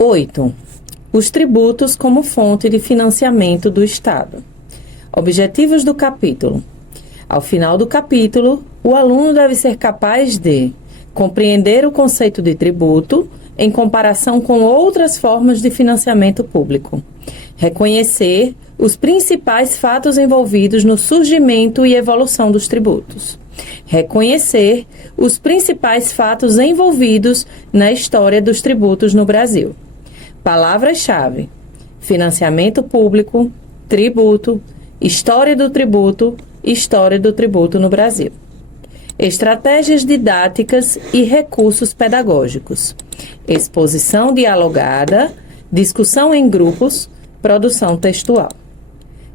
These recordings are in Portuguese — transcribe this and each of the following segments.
8. Os tributos como fonte de financiamento do Estado. Objetivos do capítulo. Ao final do capítulo, o aluno deve ser capaz de compreender o conceito de tributo em comparação com outras formas de financiamento público, reconhecer os principais fatos envolvidos no surgimento e evolução dos tributos, reconhecer os principais fatos envolvidos na história dos tributos no Brasil. Palavras-chave: financiamento público, tributo, história do tributo no Brasil. Estratégias didáticas e recursos pedagógicos. Exposição dialogada, discussão em grupos, produção textual.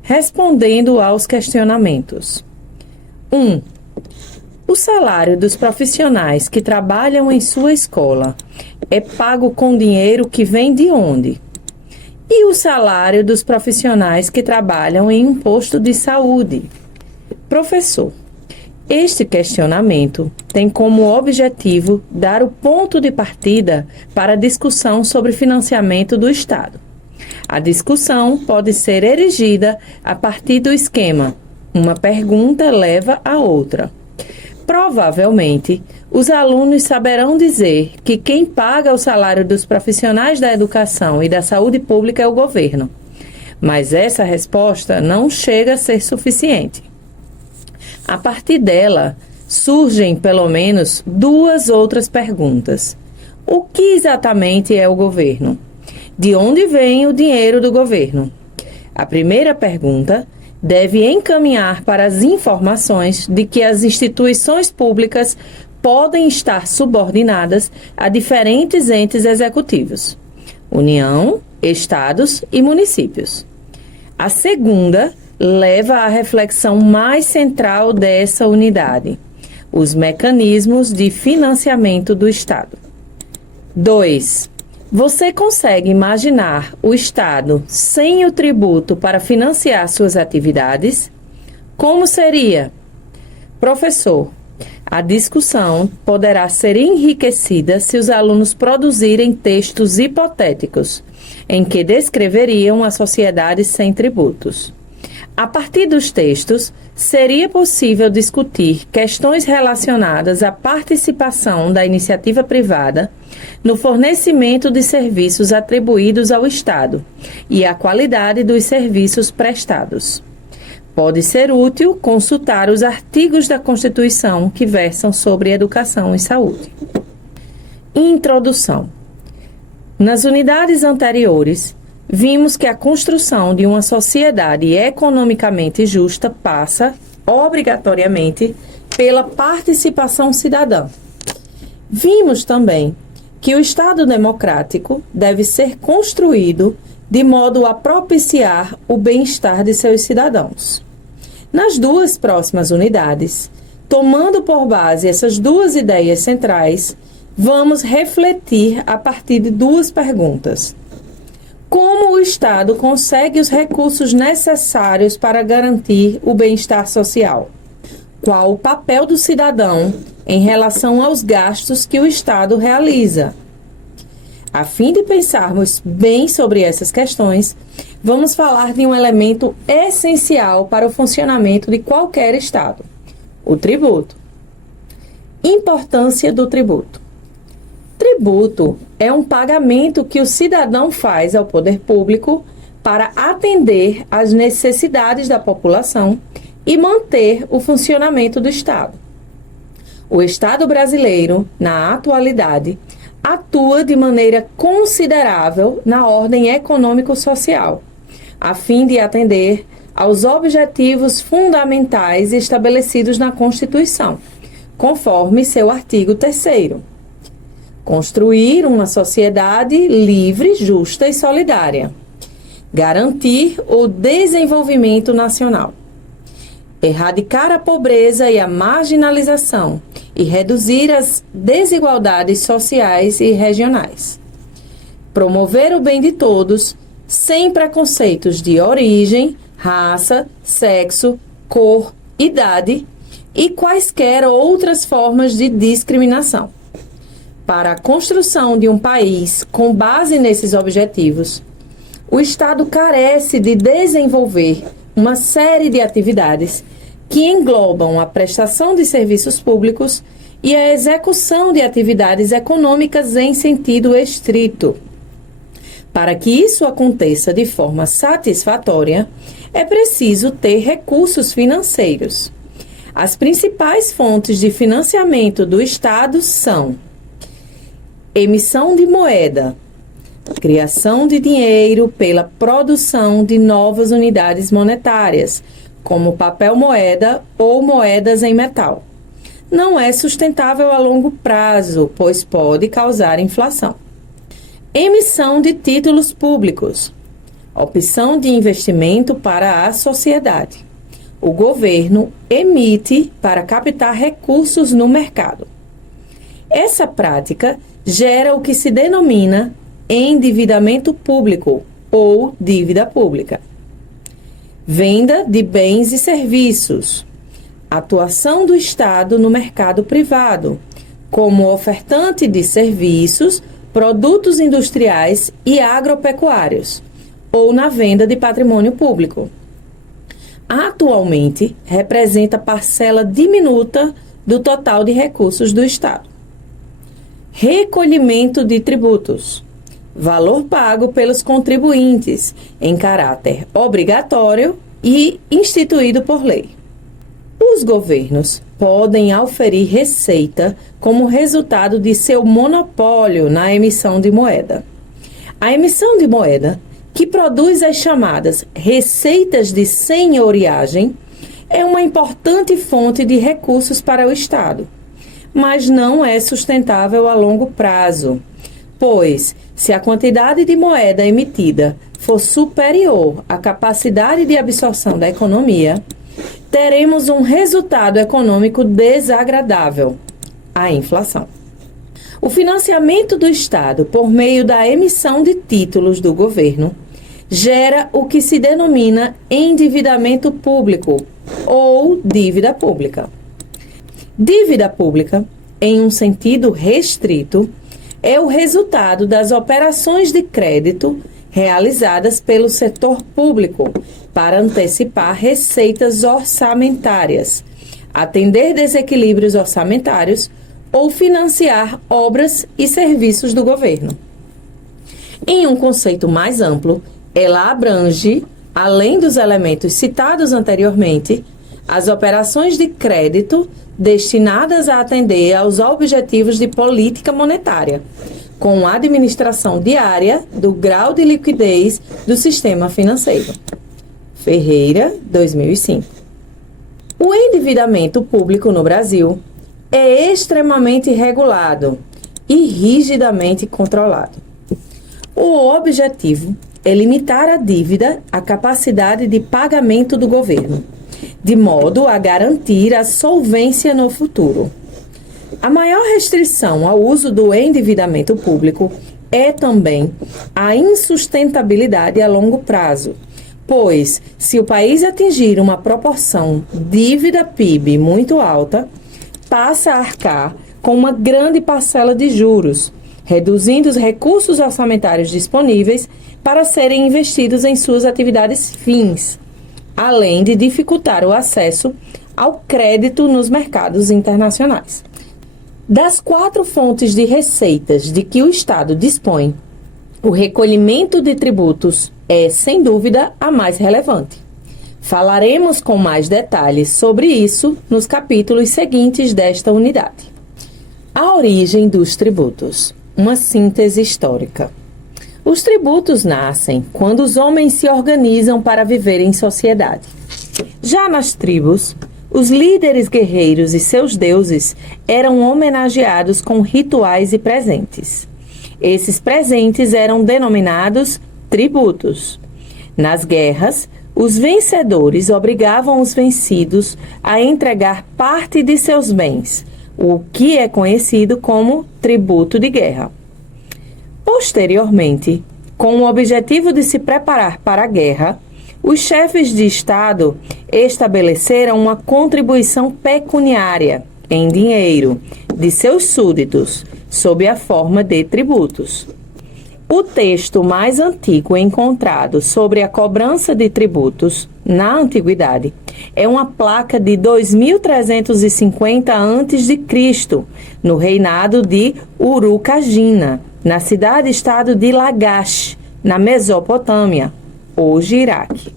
Respondendo aos questionamentos. 1. O salário dos profissionais que trabalham em sua escola é pago com dinheiro que vem de onde? E o salário dos profissionais que trabalham em um posto de saúde? Professor, este questionamento tem como objetivo dar o ponto de partida para a discussão sobre financiamento do Estado. A discussão pode ser erigida a partir do esquema: uma pergunta leva a outra. Provavelmente, os alunos saberão dizer que quem paga o salário dos profissionais da educação e da saúde pública é o governo. Mas essa resposta não chega a ser suficiente. A partir dela, surgem pelo menos duas outras perguntas. O que exatamente é o governo? De onde vem o dinheiro do governo? A primeira pergunta deve encaminhar para as informações de que as instituições públicas podem estar subordinadas a diferentes entes executivos: União, Estados e municípios. A segunda leva à reflexão mais central dessa unidade: os mecanismos de financiamento do Estado. 2. Você consegue imaginar o Estado sem o tributo para financiar suas atividades? Como seria? Professor, a discussão poderá ser enriquecida se os alunos produzirem textos hipotéticos, em que descreveriam a sociedade sem tributos. A partir dos textos, seria possível discutir questões relacionadas à participação da iniciativa privada no fornecimento de serviços atribuídos ao Estado e à qualidade dos serviços prestados. Pode ser útil consultar os artigos da Constituição que versam sobre educação e saúde. Introdução. Nas unidades anteriores, vimos que a construção de uma sociedade economicamente justa passa, obrigatoriamente, pela participação cidadã. Vimos também que o Estado democrático deve ser construído de modo a propiciar o bem-estar de seus cidadãos. Nas duas próximas unidades, tomando por base essas duas ideias centrais, vamos refletir a partir de duas perguntas. Como o Estado consegue os recursos necessários para garantir o bem-estar social? Qual o papel do cidadão em relação aos gastos que o Estado realiza? A fim de pensarmos bem sobre essas questões, vamos falar de um elemento essencial para o funcionamento de qualquer Estado: o tributo. Importância do tributo. Tributo é um pagamento que o cidadão faz ao poder público para atender às necessidades da população e manter o funcionamento do Estado. O Estado brasileiro, na atualidade, atua de maneira considerável na ordem econômico-social, a fim de atender aos objetivos fundamentais estabelecidos na Constituição, conforme seu artigo 3º. Construir uma sociedade livre, justa e solidária. Garantir o desenvolvimento nacional. Erradicar a pobreza e a marginalização e reduzir as desigualdades sociais e regionais. Promover o bem de todos, sem preconceitos de origem, raça, sexo, cor, idade e quaisquer outras formas de discriminação. Para a construção de um país com base nesses objetivos, o Estado carece de desenvolver uma série de atividades que englobam a prestação de serviços públicos e a execução de atividades econômicas em sentido estrito. Para que isso aconteça de forma satisfatória, é preciso ter recursos financeiros. As principais fontes de financiamento do Estado são emissão de moeda, criação de dinheiro pela produção de novas unidades monetárias, como papel-moeda ou moedas em metal. Não é sustentável a longo prazo, pois pode causar inflação. Emissão de títulos públicos, opção de investimento para a sociedade. O governo emite para captar recursos no mercado. Essa prática gera o que se denomina endividamento público ou dívida pública. Venda de bens e serviços. Atuação do Estado no mercado privado, como ofertante de serviços, produtos industriais e agropecuários, ou na venda de patrimônio público. Atualmente, representa parcela diminuta do total de recursos do Estado. Recolhimento de tributos. Valor pago pelos contribuintes, em caráter obrigatório e instituído por lei. Os governos podem auferir receita como resultado de seu monopólio na emissão de moeda. A emissão de moeda, que produz as chamadas receitas de senhoriagem, é uma importante fonte de recursos para o Estado, mas não é sustentável a longo prazo, pois, se a quantidade de moeda emitida for superior à capacidade de absorção da economia, teremos um resultado econômico desagradável, a inflação. O financiamento do Estado por meio da emissão de títulos do governo gera o que se denomina endividamento público ou dívida pública. Dívida pública, em um sentido restrito, é o resultado das operações de crédito realizadas pelo setor público para antecipar receitas orçamentárias, atender desequilíbrios orçamentários ou financiar obras e serviços do governo. Em um conceito mais amplo, ela abrange, além dos elementos citados anteriormente, as operações de crédito destinadas a atender aos objetivos de política monetária, com a administração diária do grau de liquidez do sistema financeiro. Ferreira, 2005. O endividamento público no Brasil é extremamente regulado e rigidamente controlado. O objetivo é limitar a dívida à capacidade de pagamento do governo, de modo a garantir a solvência no futuro. A maior restrição ao uso do endividamento público é também a insustentabilidade a longo prazo, pois, se o país atingir uma proporção dívida-PIB muito alta, passa a arcar com uma grande parcela de juros, reduzindo os recursos orçamentários disponíveis para serem investidos em suas atividades fins, além de dificultar o acesso ao crédito nos mercados internacionais. Das 4 fontes de receitas de que o Estado dispõe, o recolhimento de tributos é, sem dúvida, a mais relevante. Falaremos com mais detalhes sobre isso nos capítulos seguintes desta unidade. A origem dos tributos. Uma síntese histórica. Os tributos nascem quando os homens se organizam para viver em sociedade. Já nas tribos, os líderes guerreiros e seus deuses eram homenageados com rituais e presentes. Esses presentes eram denominados tributos. Nas guerras, os vencedores obrigavam os vencidos a entregar parte de seus bens, o que é conhecido como tributo de guerra. Posteriormente, com o objetivo de se preparar para a guerra, os chefes de Estado estabeleceram uma contribuição pecuniária, em dinheiro, de seus súditos, sob a forma de tributos. O texto mais antigo encontrado sobre a cobrança de tributos na antiguidade é uma placa de 2350 a.C., no reinado de Urukagina, na cidade-estado de Lagash, na Mesopotâmia, hoje Iraque.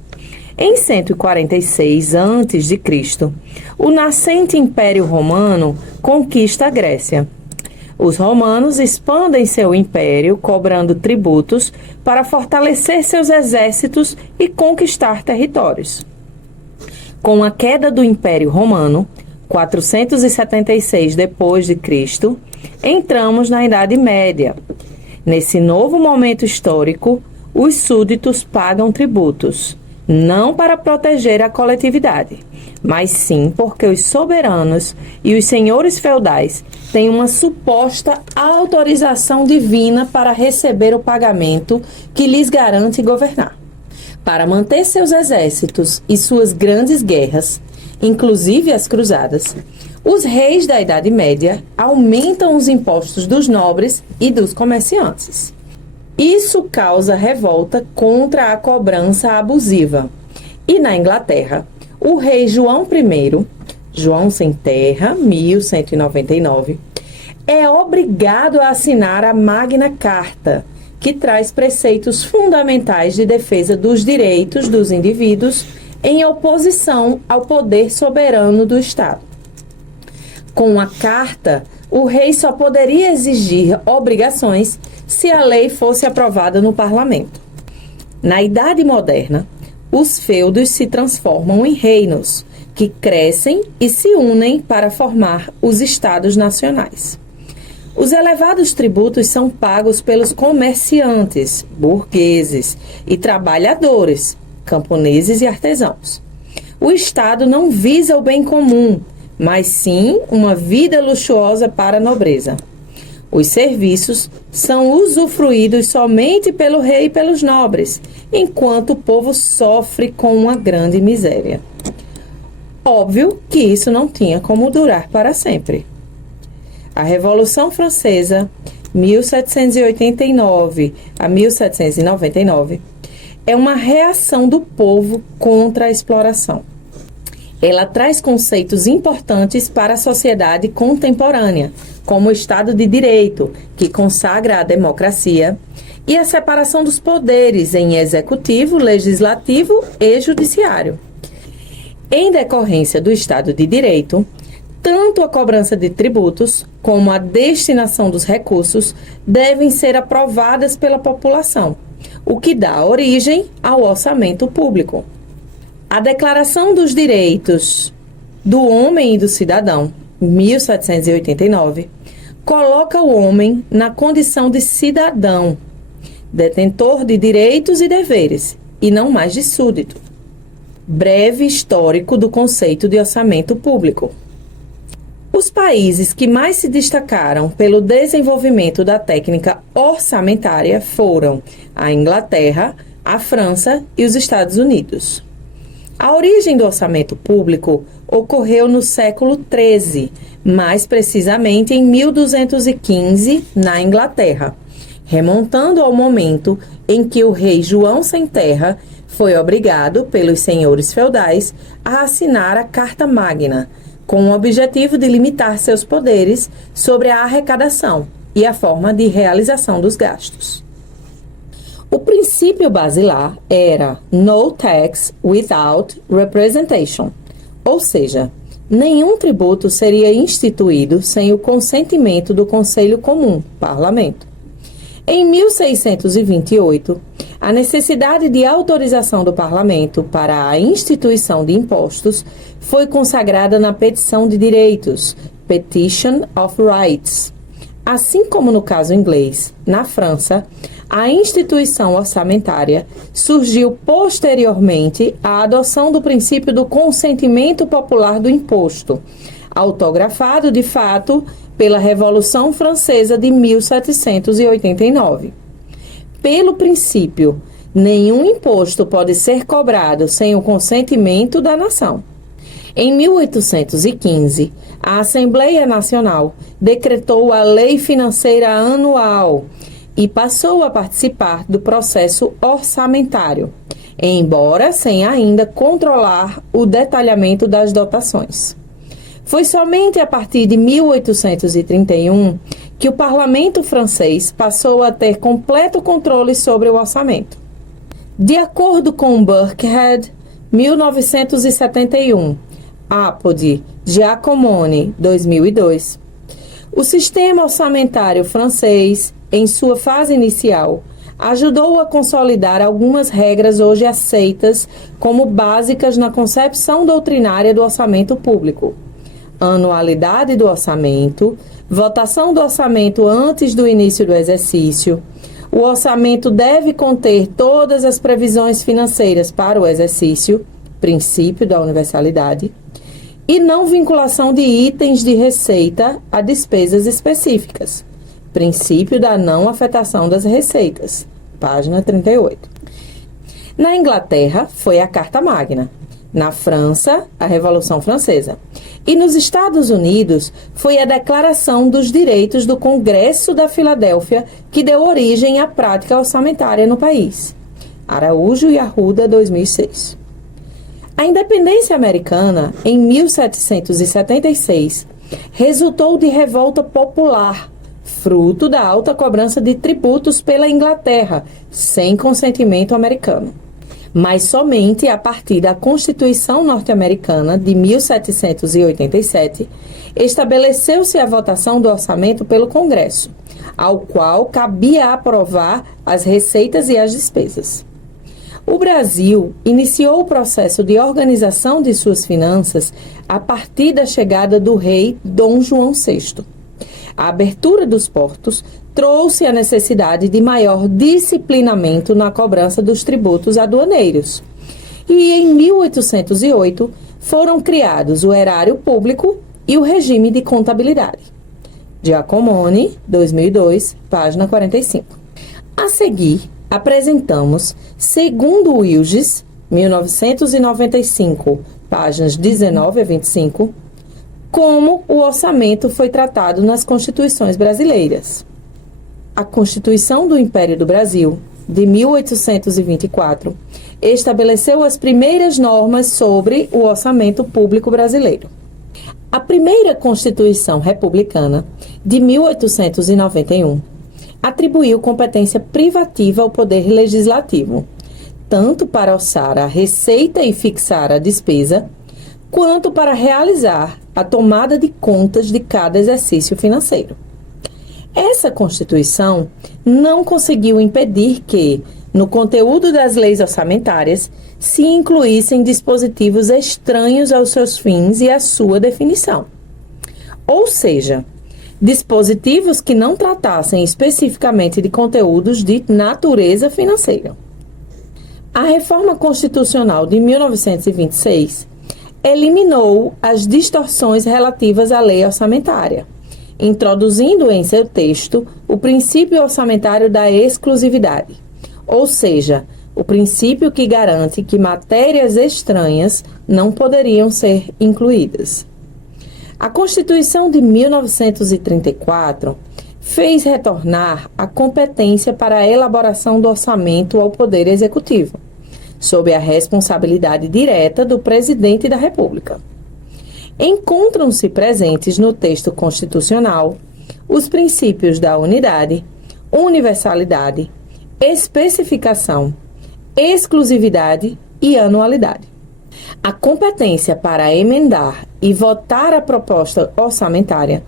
Em 146 a.C., o nascente Império Romano conquista a Grécia. Os romanos expandem seu império, cobrando tributos para fortalecer seus exércitos e conquistar territórios. Com a queda do Império Romano, 476 d.C., entramos na Idade Média. Nesse novo momento histórico, os súditos pagam tributos, não para proteger a coletividade, mas sim porque os soberanos e os senhores feudais têm uma suposta autorização divina para receber o pagamento que lhes garante governar. Para manter seus exércitos e suas grandes guerras, inclusive as cruzadas, os reis da Idade Média aumentam os impostos dos nobres e dos comerciantes. Isso causa revolta contra a cobrança abusiva. E na Inglaterra, o rei João I, João Sem Terra, 1199, é obrigado a assinar a Magna Carta, que traz preceitos fundamentais de defesa dos direitos dos indivíduos em oposição ao poder soberano do Estado. Com a carta, o rei só poderia exigir obrigações se a lei fosse aprovada no parlamento. Na Idade Moderna, os feudos se transformam em reinos, que crescem e se unem para formar os estados nacionais. Os elevados tributos são pagos pelos comerciantes, burgueses e trabalhadores, camponeses e artesãos. O Estado não visa o bem comum, mas sim uma vida luxuosa para a nobreza. Os serviços são usufruídos somente pelo rei e pelos nobres, enquanto o povo sofre com uma grande miséria. Óbvio que isso não tinha como durar para sempre. A Revolução Francesa, 1789 a 1799, é uma reação do povo contra a exploração. Ela traz conceitos importantes para a sociedade contemporânea, como o Estado de Direito, que consagra a democracia, e a separação dos poderes em executivo, legislativo e judiciário. Em decorrência do Estado de Direito, tanto a cobrança de tributos como a destinação dos recursos devem ser aprovadas pela população, o que dá origem ao orçamento público. A Declaração dos Direitos do Homem e do Cidadão, 1789, coloca o homem na condição de cidadão, detentor de direitos e deveres, e não mais de súdito. Breve histórico do conceito de orçamento público. Os países que mais se destacaram pelo desenvolvimento da técnica orçamentária foram a Inglaterra, a França e os Estados Unidos. A origem do orçamento público ocorreu no século XIII, mais precisamente em 1215, na Inglaterra, remontando ao momento em que o rei João Sem Terra foi obrigado pelos senhores feudais a assinar a Carta Magna, com o objetivo de limitar seus poderes sobre a arrecadação e a forma de realização dos gastos. O princípio basilar era no tax without representation, ou seja, nenhum tributo seria instituído sem o consentimento do Conselho Comum, Parlamento. Em 1628, a necessidade de autorização do Parlamento para a instituição de impostos foi consagrada na Petição de Direitos, Petition of Rights. Assim como no caso inglês, na França, a instituição orçamentária surgiu posteriormente à adoção do princípio do consentimento popular do imposto, autografado de fato pela Revolução Francesa de 1789. Pelo princípio, nenhum imposto pode ser cobrado sem o consentimento da nação. Em 1815, a Assembleia Nacional decretou a Lei Financeira Anual e passou a participar do processo orçamentário, embora sem ainda controlar o detalhamento das dotações. Foi somente a partir de 1831 que o parlamento francês passou a ter completo controle sobre o orçamento. De acordo com Burkhead, 1971, Apodi, Giacomoni, 2002, o sistema orçamentário francês, em sua fase inicial, ajudou a consolidar algumas regras hoje aceitas como básicas na concepção doutrinária do orçamento público. Anualidade do orçamento, votação do orçamento antes do início do exercício. O orçamento deve conter todas as previsões financeiras para o exercício, princípio da universalidade, e não vinculação de itens de receita a despesas específicas, princípio da não afetação das receitas, página 38. Na Inglaterra, foi a Carta Magna. Na França, a Revolução Francesa. E nos Estados Unidos, foi a Declaração dos Direitos do Congresso da Filadélfia que deu origem à prática orçamentária no país. Araújo e Arruda, 2006. A independência americana, em 1776, resultou de revolta popular, fruto da alta cobrança de tributos pela Inglaterra, sem consentimento americano. Mas somente a partir da Constituição norte-americana de 1787, estabeleceu-se a votação do orçamento pelo Congresso, ao qual cabia aprovar as receitas e as despesas. O Brasil iniciou o processo de organização de suas finanças a partir da chegada do rei Dom João VI. A abertura dos portos trouxe a necessidade de maior disciplinamento na cobrança dos tributos aduaneiros. E em 1808 foram criados o erário público e o regime de contabilidade. Giacomoni, 2002, página 45. A seguir, apresentamos, segundo o Wilges, 1995, páginas 19 a 25, como o orçamento foi tratado nas constituições brasileiras. A Constituição do Império do Brasil, de 1824, estabeleceu as primeiras normas sobre o orçamento público brasileiro. A primeira Constituição Republicana, de 1891, atribuiu competência privativa ao Poder Legislativo, tanto para orçar a receita e fixar a despesa, quanto para realizar a tomada de contas de cada exercício financeiro. Essa Constituição não conseguiu impedir que, no conteúdo das leis orçamentárias, se incluíssem dispositivos estranhos aos seus fins e à sua definição. Ou seja, dispositivos que não tratassem especificamente de conteúdos de natureza financeira. A Reforma Constitucional de 1926 eliminou as distorções relativas à lei orçamentária, introduzindo em seu texto o princípio orçamentário da exclusividade, ou seja, o princípio que garante que matérias estranhas não poderiam ser incluídas. A Constituição de 1934 fez retornar a competência para a elaboração do orçamento ao Poder Executivo, sob a responsabilidade direta do Presidente da República. Encontram-se presentes no texto constitucional os princípios da unidade, universalidade, especificação, exclusividade e anualidade. A competência para emendar e votar a proposta orçamentária,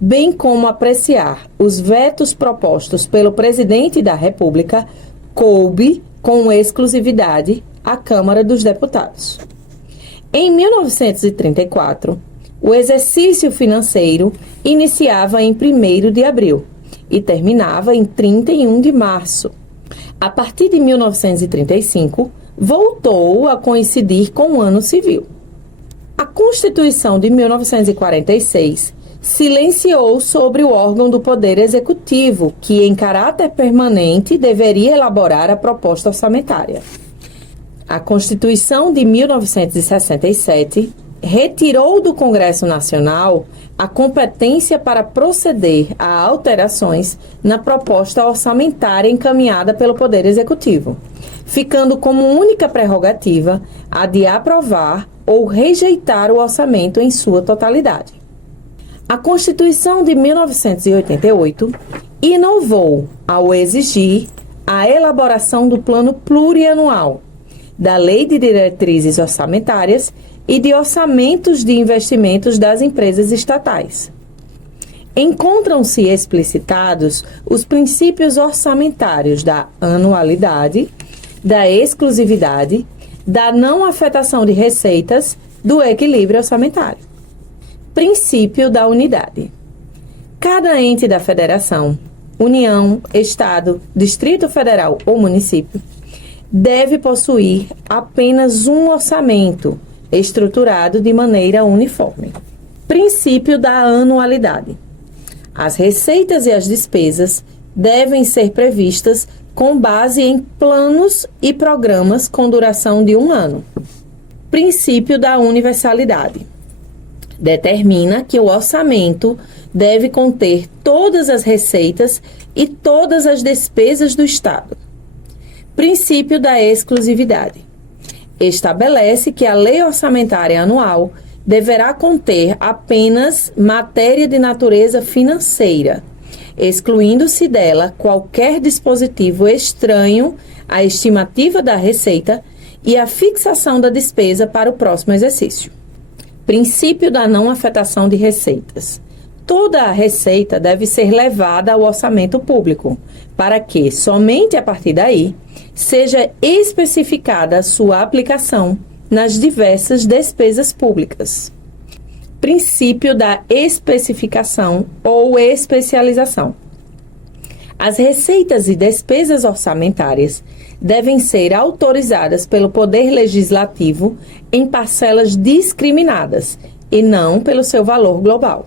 bem como apreciar os vetos propostos pelo Presidente da República, coube com exclusividade à Câmara dos Deputados. Em 1934, o exercício financeiro iniciava em 1º de abril e terminava em 31 de março. A partir de 1935, voltou a coincidir com o Ano Civil. A Constituição de 1946 silenciou sobre o órgão do Poder Executivo, que, em caráter permanente, deveria elaborar a proposta orçamentária. A Constituição de 1967 retirou do Congresso Nacional a competência para proceder a alterações na proposta orçamentária encaminhada pelo Poder Executivo, ficando como única prerrogativa a de aprovar ou rejeitar o orçamento em sua totalidade. A Constituição de 1988 inovou ao exigir a elaboração do Plano Plurianual, da Lei de Diretrizes Orçamentárias e de orçamentos de investimentos das empresas estatais. Encontram-se explicitados os princípios orçamentários da anualidade, da exclusividade, da não afetação de receitas, do equilíbrio orçamentário. Princípio da unidade. Cada ente da federação, União, Estado, Distrito Federal ou município, deve possuir apenas um orçamento estruturado de maneira uniforme. Princípio da anualidade. As receitas e as despesas devem ser previstas com base em planos e programas com duração de 1 ano. Princípio da universalidade. Determina que o orçamento deve conter todas as receitas e todas as despesas do Estado. Princípio da exclusividade. Estabelece que a lei orçamentária anual deverá conter apenas matéria de natureza financeira, excluindo-se dela qualquer dispositivo estranho à estimativa da receita e à fixação da despesa para o próximo exercício. Princípio da não afetação de receitas. Toda a receita deve ser levada ao orçamento público, para que, somente a partir daí, seja especificada a sua aplicação nas diversas despesas públicas. Princípio da especificação ou especialização. As receitas e despesas orçamentárias devem ser autorizadas pelo Poder Legislativo em parcelas discriminadas e não pelo seu valor global.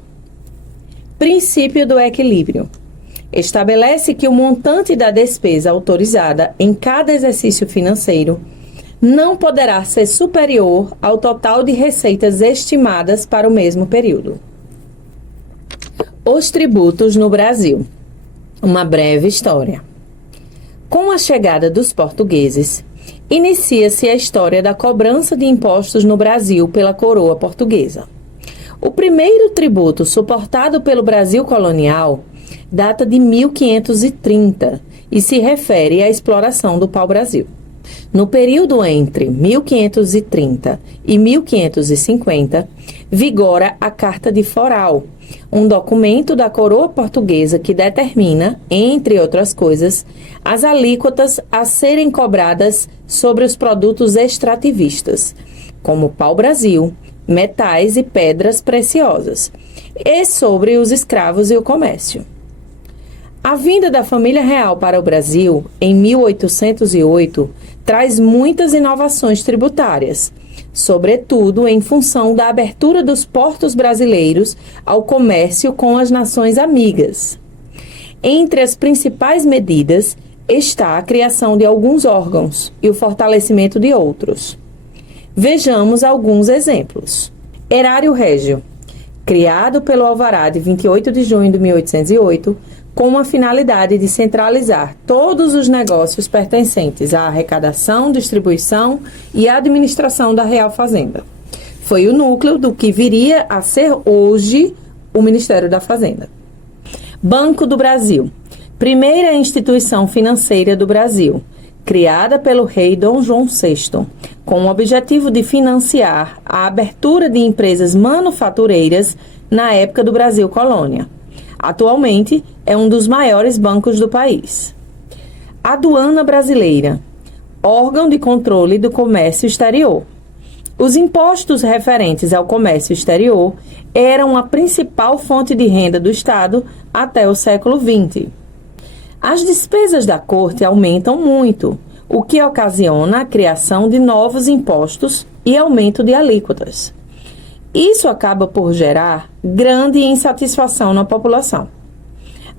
Princípio do equilíbrio. Estabelece que o montante da despesa autorizada em cada exercício financeiro não poderá ser superior ao total de receitas estimadas para o mesmo período. Os tributos no Brasil. Uma breve história. Com a chegada dos portugueses, inicia-se a história da cobrança de impostos no Brasil pela coroa portuguesa. O primeiro tributo suportado pelo Brasil colonial data de 1530 e se refere à exploração do pau-brasil. No período entre 1530 e 1550, vigora a Carta de Foral, um documento da coroa portuguesa que determina, entre outras coisas, as alíquotas a serem cobradas sobre os produtos extrativistas, como pau-brasil, metais e pedras preciosas, e sobre os escravos e o comércio. A vinda da família real para o Brasil, em 1808, traz muitas inovações tributárias, sobretudo em função da abertura dos portos brasileiros ao comércio com as nações amigas. Entre as principais medidas está a criação de alguns órgãos e o fortalecimento de outros. Vejamos alguns exemplos. Erário Régio, criado pelo Alvará de 28 de junho de 1808, com a finalidade de centralizar todos os negócios pertencentes à arrecadação, distribuição e administração da Real Fazenda. Foi o núcleo do que viria a ser hoje o Ministério da Fazenda. Banco do Brasil, primeira instituição financeira do Brasil, criada pelo rei Dom João VI, com o objetivo de financiar a abertura de empresas manufatureiras na época do Brasil Colônia. Atualmente, é um dos maiores bancos do país. Aduana Brasileira, órgão de controle do comércio exterior. Os impostos referentes ao comércio exterior eram a principal fonte de renda do Estado até o século XX. As despesas da corte aumentam muito, o que ocasiona a criação de novos impostos e aumento de alíquotas. Isso acaba por gerar grande insatisfação na população.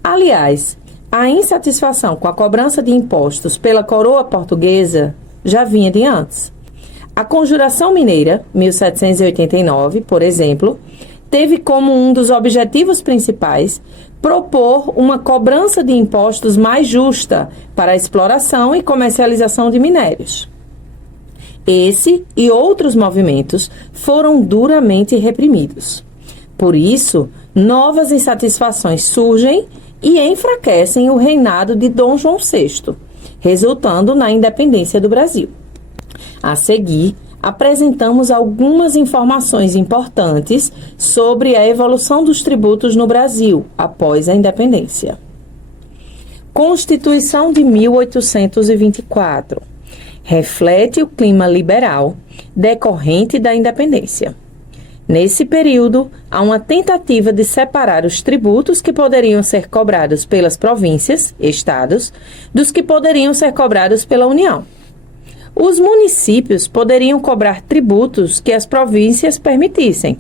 Aliás, a insatisfação com a cobrança de impostos pela coroa portuguesa já vinha de antes. A A Conjuração Mineira, 1789, por exemplo, teve como um dos objetivos principais propor uma cobrança de impostos mais justa para a exploração e comercialização de minérios. Esse e outros movimentos foram duramente reprimidos. Por isso, novas insatisfações surgem e enfraquecem o reinado de Dom João VI, resultando na independência do Brasil. A seguir, apresentamos algumas informações importantes sobre a evolução dos tributos no Brasil após a independência. Constituição de 1824. Reflete o clima liberal decorrente da independência. Nesse período, há uma tentativa de separar os tributos que poderiam ser cobrados pelas províncias, estados, dos que poderiam ser cobrados pela União. Os municípios poderiam cobrar tributos que as províncias permitissem,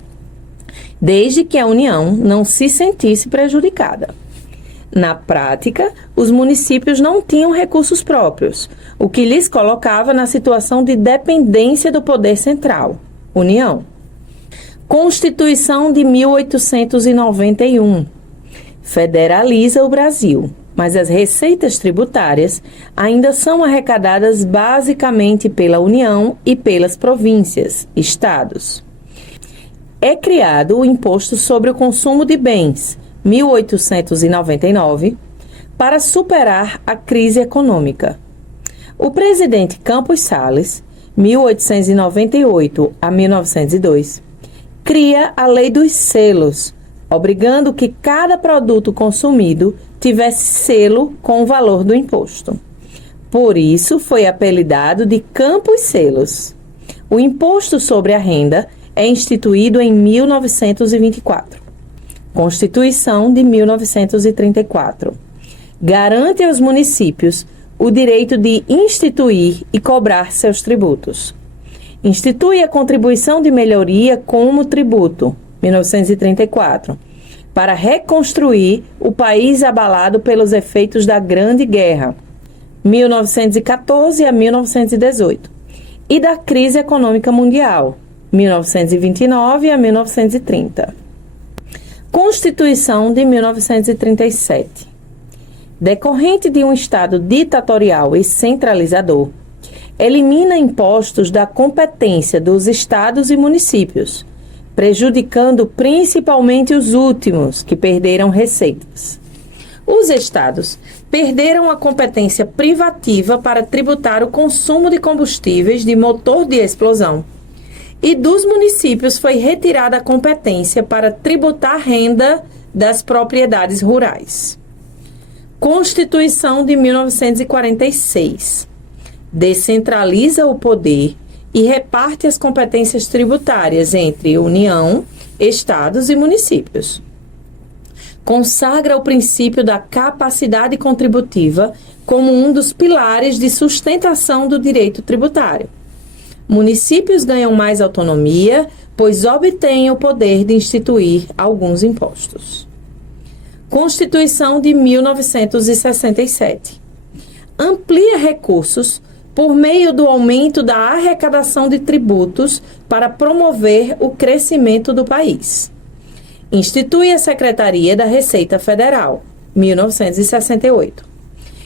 desde que a União não se sentisse prejudicada. Na prática, os municípios não tinham recursos próprios, o que lhes colocava na situação de dependência do poder central, União. Constituição de 1891. Federaliza o Brasil, mas as receitas tributárias ainda são arrecadadas basicamente pela União e pelas províncias, estados. É criado o Imposto sobre o Consumo de Bens, 1899, para superar a crise econômica. O presidente Campos Salles, 1898 a 1902, cria a Lei dos Selos, obrigando que cada produto consumido tivesse selo com o valor do imposto. Por isso, foi apelidado de Campos Selos. O Imposto sobre a Renda é instituído em 1924. Constituição de 1934. Garante aos municípios o direito de instituir e cobrar seus tributos. Institui a contribuição de melhoria como tributo, 1934, para reconstruir o país abalado pelos efeitos da Grande Guerra, 1914 a 1918, e da crise econômica mundial, 1929 a 1930. Constituição de 1937. Decorrente de um Estado ditatorial e centralizador, elimina impostos da competência dos estados e municípios, prejudicando principalmente os últimos, que perderam receitas. Os estados perderam a competência privativa para tributar o consumo de combustíveis de motor de explosão, e dos municípios foi retirada a competência para tributar a renda das propriedades rurais. Constituição de 1946. Descentraliza o poder e reparte as competências tributárias entre União, estados e municípios. Consagra o princípio da capacidade contributiva como um dos pilares de sustentação do direito tributário. Municípios ganham mais autonomia, pois obtêm o poder de instituir alguns impostos. Constituição de 1967. Amplia recursos por meio do aumento da arrecadação de tributos para promover o crescimento do país. Institui a Secretaria da Receita Federal, 1968.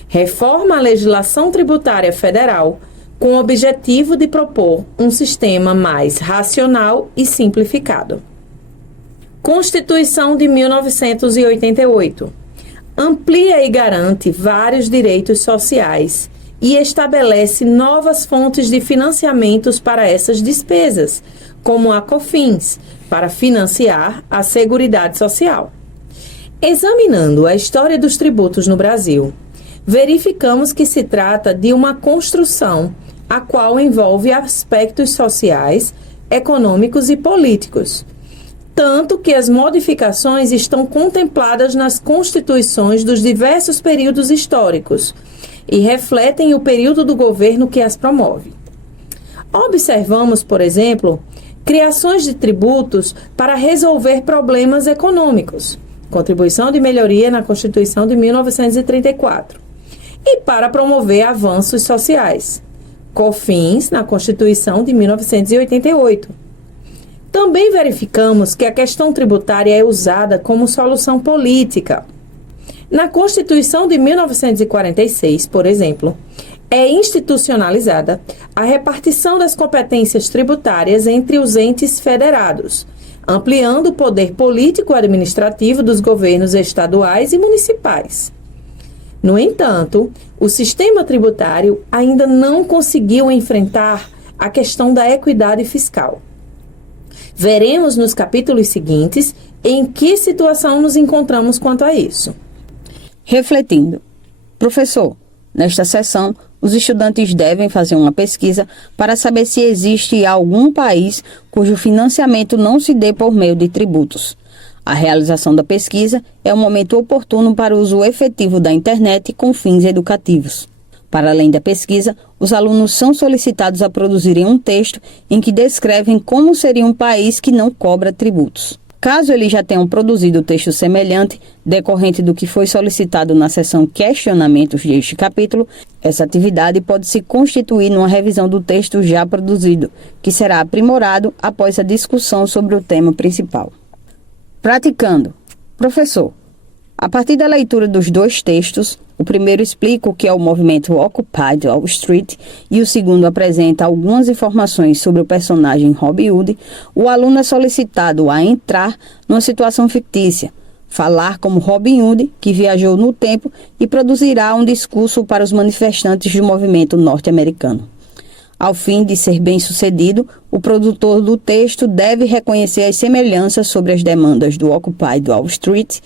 Reforma a legislação tributária federal com o objetivo de propor um sistema mais racional e simplificado. Constituição de 1988. Amplia e garante vários direitos sociais e estabelece novas fontes de financiamentos para essas despesas, como a COFINS, para financiar a Seguridade Social. Examinando a história dos tributos no Brasil, verificamos que se trata de uma construção a qual envolve aspectos sociais, econômicos e políticos, tanto que as modificações estão contempladas nas constituições dos diversos períodos históricos e refletem o período do governo que as promove. Observamos, por exemplo, criações de tributos para resolver problemas econômicos, contribuição de melhoria na Constituição de 1934, e para promover avanços sociais, COFINS na Constituição de 1988. Também verificamos que a questão tributária é usada como solução política. Na Constituição de 1946, por exemplo, é institucionalizada a repartição das competências tributárias entre os entes federados, ampliando o poder político-administrativo dos governos estaduais e municipais. No entanto, o sistema tributário ainda não conseguiu enfrentar a questão da equidade fiscal. Veremos nos capítulos seguintes em que situação nos encontramos quanto a isso. Refletindo. Professor, nesta sessão, os estudantes devem fazer uma pesquisa para saber se existe algum país cujo financiamento não se dê por meio de tributos. A realização da pesquisa é um momento oportuno para o uso efetivo da internet com fins educativos. Para além da pesquisa, os alunos são solicitados a produzirem um texto em que descrevem como seria um país que não cobra tributos. Caso eles já tenham produzido texto semelhante, decorrente do que foi solicitado na seção Questionamentos deste capítulo, essa atividade pode se constituir numa revisão do texto já produzido, que será aprimorado após a discussão sobre o tema principal. Praticando. Professor, a partir da leitura dos dois textos, o primeiro explica o que é o movimento Occupy Wall Street e o segundo apresenta algumas informações sobre o personagem Robin Hood. O aluno é solicitado a entrar numa situação fictícia, falar como Robin Hood, que viajou no tempo, e produzirá um discurso para os manifestantes do movimento norte-americano. Ao fim de ser bem-sucedido, o produtor do texto deve reconhecer as semelhanças sobre as demandas do Occupy Wall Street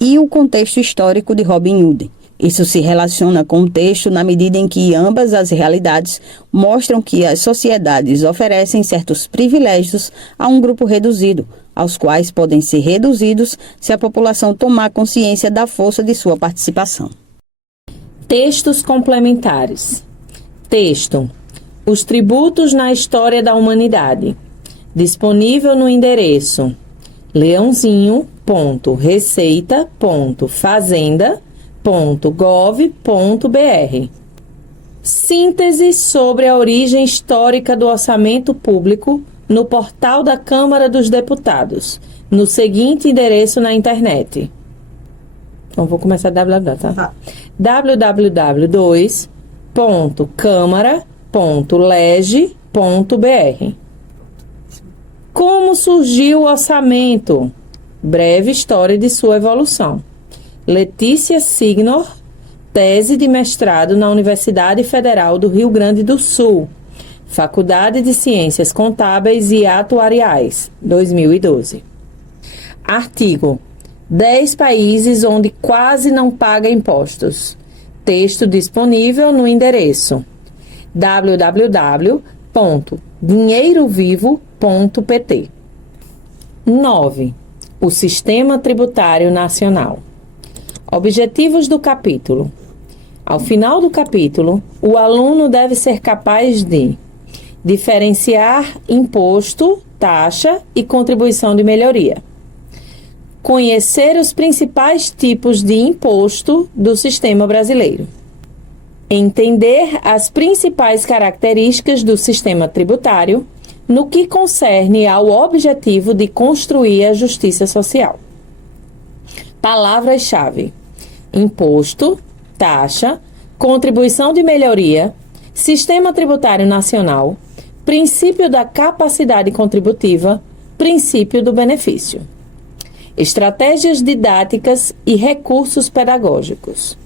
e o contexto histórico de Robin Hood. Isso se relaciona com o texto na medida em que ambas as realidades mostram que as sociedades oferecem certos privilégios a um grupo reduzido, aos quais podem ser reduzidos se a população tomar consciência da força de sua participação. Textos complementares. Texto: Os tributos na história da humanidade. Disponível no endereço leãozinho.receita.fazenda.gov.br. Síntese sobre a origem histórica do orçamento público no portal da Câmara dos Deputados, no seguinte endereço na internet. Então, vou começar www, tá? www.câmara.leg.br. Como surgiu o orçamento? Breve história de sua evolução. Letícia Signor, tese de mestrado na Universidade Federal do Rio Grande do Sul, Faculdade de Ciências Contábeis e Atuariais, 2012. Artigo: 10 países onde quase não paga impostos. Texto disponível no endereço www.dinheirovivo.pt. 9. O Sistema Tributário Nacional. Objetivos do capítulo. Ao final do capítulo, o aluno deve ser capaz de diferenciar imposto, taxa e contribuição de melhoria. Conhecer os principais tipos de imposto do sistema brasileiro. Entender as principais características do sistema tributário no que concerne ao objetivo de construir a justiça social. Palavras-chave: imposto, taxa, contribuição de melhoria, sistema tributário nacional, princípio da capacidade contributiva, princípio do benefício. Estratégias didáticas e recursos pedagógicos.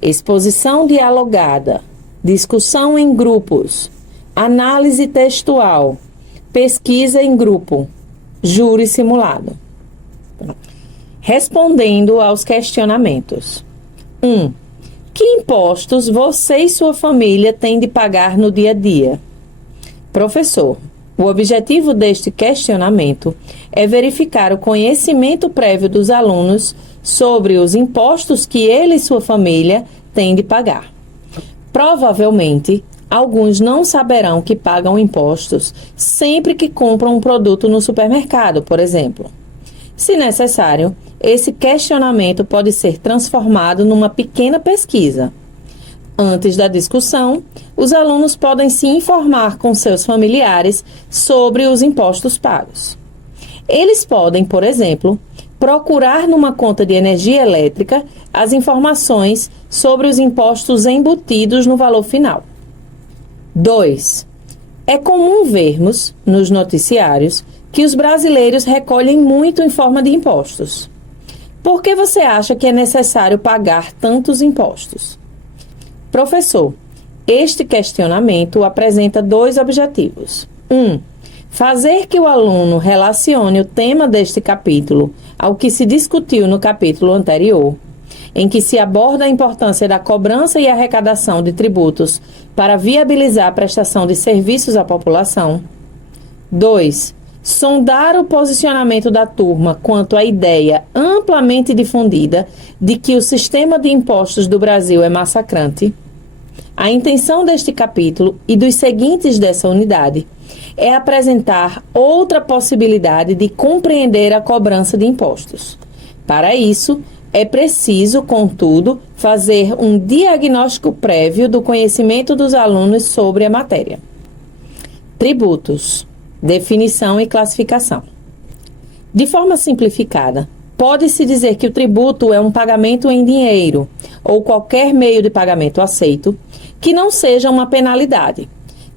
Exposição dialogada, discussão em grupos, análise textual, pesquisa em grupo, júri simulado. Respondendo aos questionamentos. 1. Que impostos você e sua família têm de pagar no dia a dia? Professor, o objetivo deste questionamento é verificar o conhecimento prévio dos alunos sobre os impostos que ele e sua família têm de pagar. Provavelmente, alguns não saberão que pagam impostos sempre que compram um produto no supermercado, por exemplo. Se necessário, esse questionamento pode ser transformado numa pequena pesquisa. Antes da discussão, os alunos podem se informar com seus familiares sobre os impostos pagos. Eles podem, por exemplo, procurar numa conta de energia elétrica as informações sobre os impostos embutidos no valor final. 2. É comum vermos, nos noticiários, que os brasileiros recolhem muito em forma de impostos. Por que você acha que é necessário pagar tantos impostos? Professor, este questionamento apresenta 2 objetivos. 1. Fazer que o aluno relacione o tema deste capítulo ao que se discutiu no capítulo anterior, em que se aborda a importância da cobrança e arrecadação de tributos para viabilizar a prestação de serviços à população. 2. Sondar o posicionamento da turma quanto à ideia amplamente difundida de que o sistema de impostos do Brasil é massacrante. A intenção deste capítulo e dos seguintes dessa unidade é apresentar outra possibilidade de compreender a cobrança de impostos. Para isso, é preciso, contudo, fazer um diagnóstico prévio do conhecimento dos alunos sobre a matéria. Tributos, definição e classificação. De forma simplificada, pode-se dizer que o tributo é um pagamento em dinheiro ou qualquer meio de pagamento aceito que não seja uma penalidade,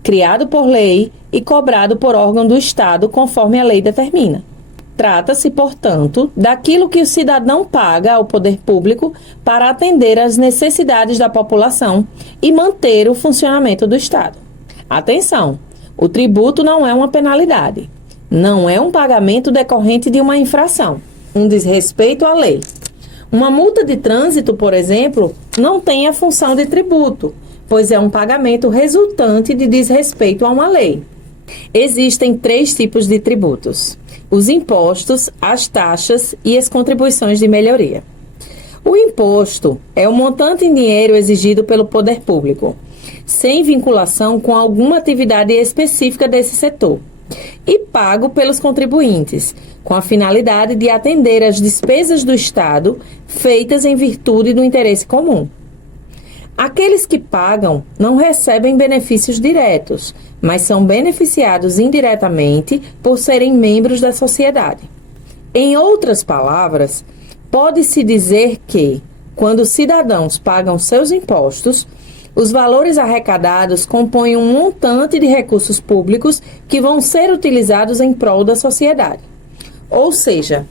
criado por lei e cobrado por órgão do Estado conforme a lei determina. Trata-se, portanto, daquilo que o cidadão paga ao poder público para atender às necessidades da população e manter o funcionamento do Estado. Atenção! O tributo não é uma penalidade, não é um pagamento decorrente de uma infração, um desrespeito à lei. Uma multa de trânsito, por exemplo, não tem a função de tributo, pois é um pagamento resultante de desrespeito a uma lei. Existem 3 tipos de tributos: os impostos, as taxas e as contribuições de melhoria. O imposto é o montante em dinheiro exigido pelo poder público, sem vinculação com alguma atividade específica desse setor, e pago pelos contribuintes, com a finalidade de atender às despesas do Estado feitas em virtude do interesse comum. Aqueles que pagam não recebem benefícios diretos, mas são beneficiados indiretamente por serem membros da sociedade. Em outras palavras, pode-se dizer que, quando os cidadãos pagam seus impostos, os valores arrecadados compõem um montante de recursos públicos que vão ser utilizados em prol da sociedade. Ou seja,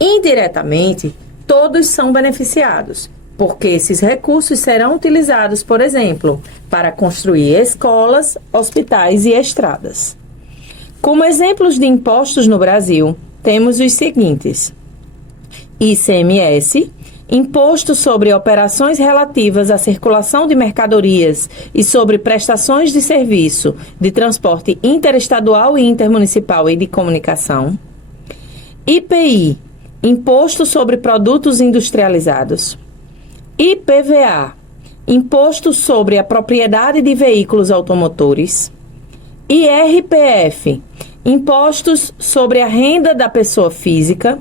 indiretamente, todos são beneficiados, porque esses recursos serão utilizados, por exemplo, para construir escolas, hospitais e estradas. Como exemplos de impostos no Brasil, temos os seguintes: ICMS, Imposto sobre operações relativas à circulação de mercadorias e sobre prestações de serviço de transporte interestadual e intermunicipal e de comunicação. IPI, Imposto sobre produtos industrializados. IPVA, Imposto sobre a propriedade de veículos automotores. IRPF, Impostos sobre a renda da pessoa física.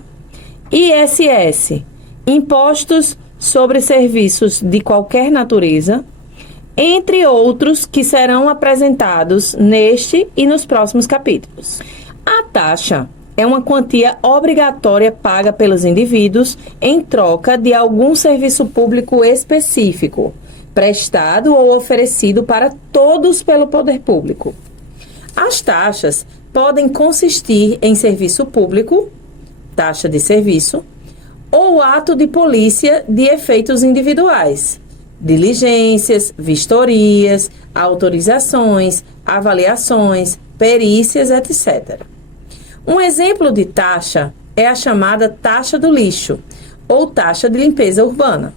ISS, Impostos sobre serviços de qualquer natureza, entre outros que serão apresentados neste e nos próximos capítulos. A taxa é uma quantia obrigatória paga pelos indivíduos em troca de algum serviço público específico, prestado ou oferecido para todos pelo poder público. As taxas podem consistir em serviço público, taxa de serviço, ou ato de polícia de efeitos individuais, diligências, vistorias, autorizações, avaliações, perícias, etc. Um exemplo de taxa é a chamada taxa do lixo, ou taxa de limpeza urbana.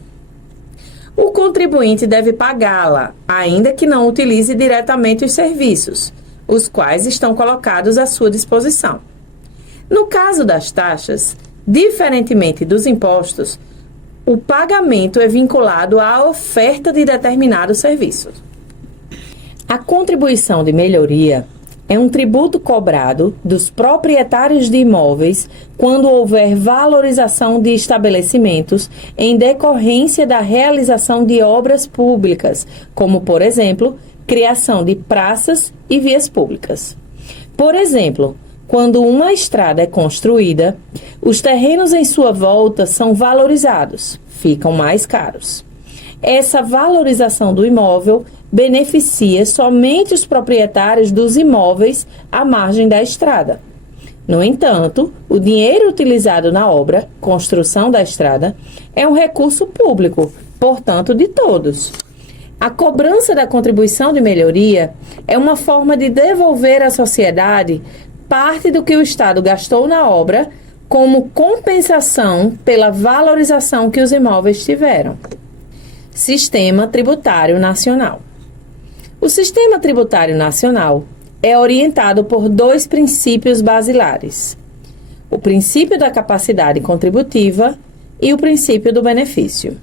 O contribuinte deve pagá-la, ainda que não utilize diretamente os serviços, os quais estão colocados à sua disposição. No caso das taxas, diferentemente dos impostos, o pagamento é vinculado à oferta de determinado serviço. A contribuição de melhoria é um tributo cobrado dos proprietários de imóveis quando houver valorização de estabelecimentos em decorrência da realização de obras públicas, como, por exemplo, criação de praças e vias públicas. Por exemplo, quando uma estrada é construída, os terrenos em sua volta são valorizados, ficam mais caros. Essa valorização do imóvel beneficia somente os proprietários dos imóveis à margem da estrada. No entanto, o dinheiro utilizado na obra, construção da estrada, é um recurso público, portanto, de todos. A cobrança da contribuição de melhoria é uma forma de devolver à sociedade parte do que o Estado gastou na obra como compensação pela valorização que os imóveis tiveram. Sistema Tributário Nacional. O Sistema Tributário Nacional é orientado por dois princípios basilares: o princípio da capacidade contributiva e o princípio do benefício.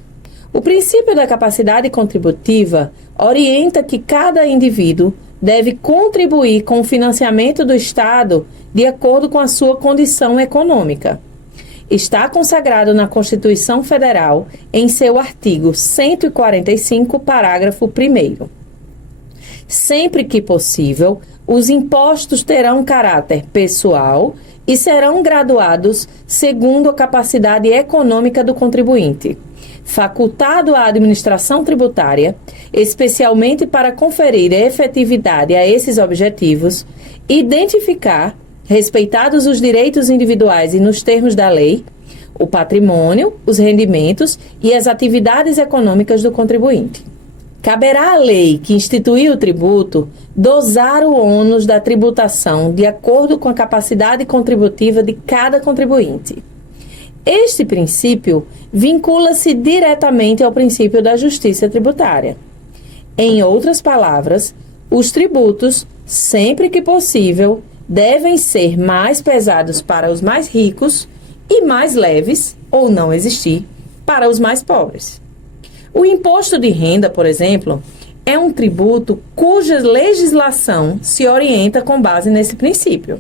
O princípio da capacidade contributiva orienta que cada indivíduo deve contribuir com o financiamento do Estado de acordo com a sua condição econômica. Está consagrado na Constituição Federal em seu artigo 145, parágrafo 1º. Sempre que possível, os impostos terão caráter pessoal e serão graduados segundo a capacidade econômica do contribuinte, facultado à administração tributária, especialmente para conferir efetividade a esses objetivos, identificar, respeitados os direitos individuais e nos termos da lei, o patrimônio, os rendimentos e as atividades econômicas do contribuinte. Caberá à lei que instituiu o tributo dosar o ônus da tributação de acordo com a capacidade contributiva de cada contribuinte. Este princípio vincula-se diretamente ao princípio da justiça tributária. Em outras palavras, os tributos, sempre que possível, devem ser mais pesados para os mais ricos e mais leves, ou não existir, para os mais pobres. O imposto de renda, por exemplo, é um tributo cuja legislação se orienta com base nesse princípio.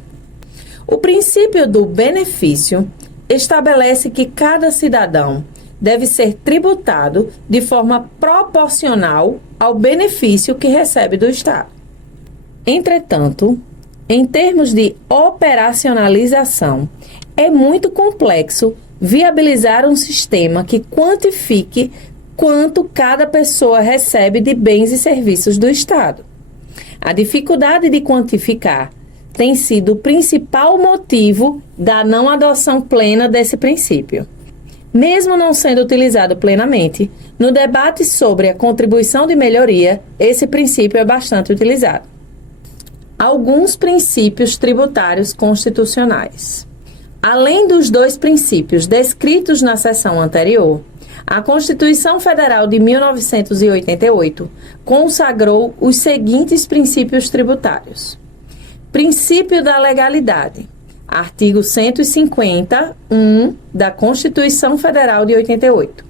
O princípio do benefício estabelece que cada cidadão deve ser tributado de forma proporcional ao benefício que recebe do Estado. Entretanto, em termos de operacionalização, é muito complexo viabilizar um sistema que quantifique quanto cada pessoa recebe de bens e serviços do Estado. A dificuldade de quantificar tem sido o principal motivo da não adoção plena desse princípio. Mesmo não sendo utilizado plenamente, no debate sobre a contribuição de melhoria, esse princípio é bastante utilizado. Alguns princípios tributários constitucionais. Além dos dois princípios descritos na seção anterior, a Constituição Federal de 1988 consagrou os seguintes princípios tributários. Princípio da legalidade. Artigo 150(1) da Constituição Federal de 88.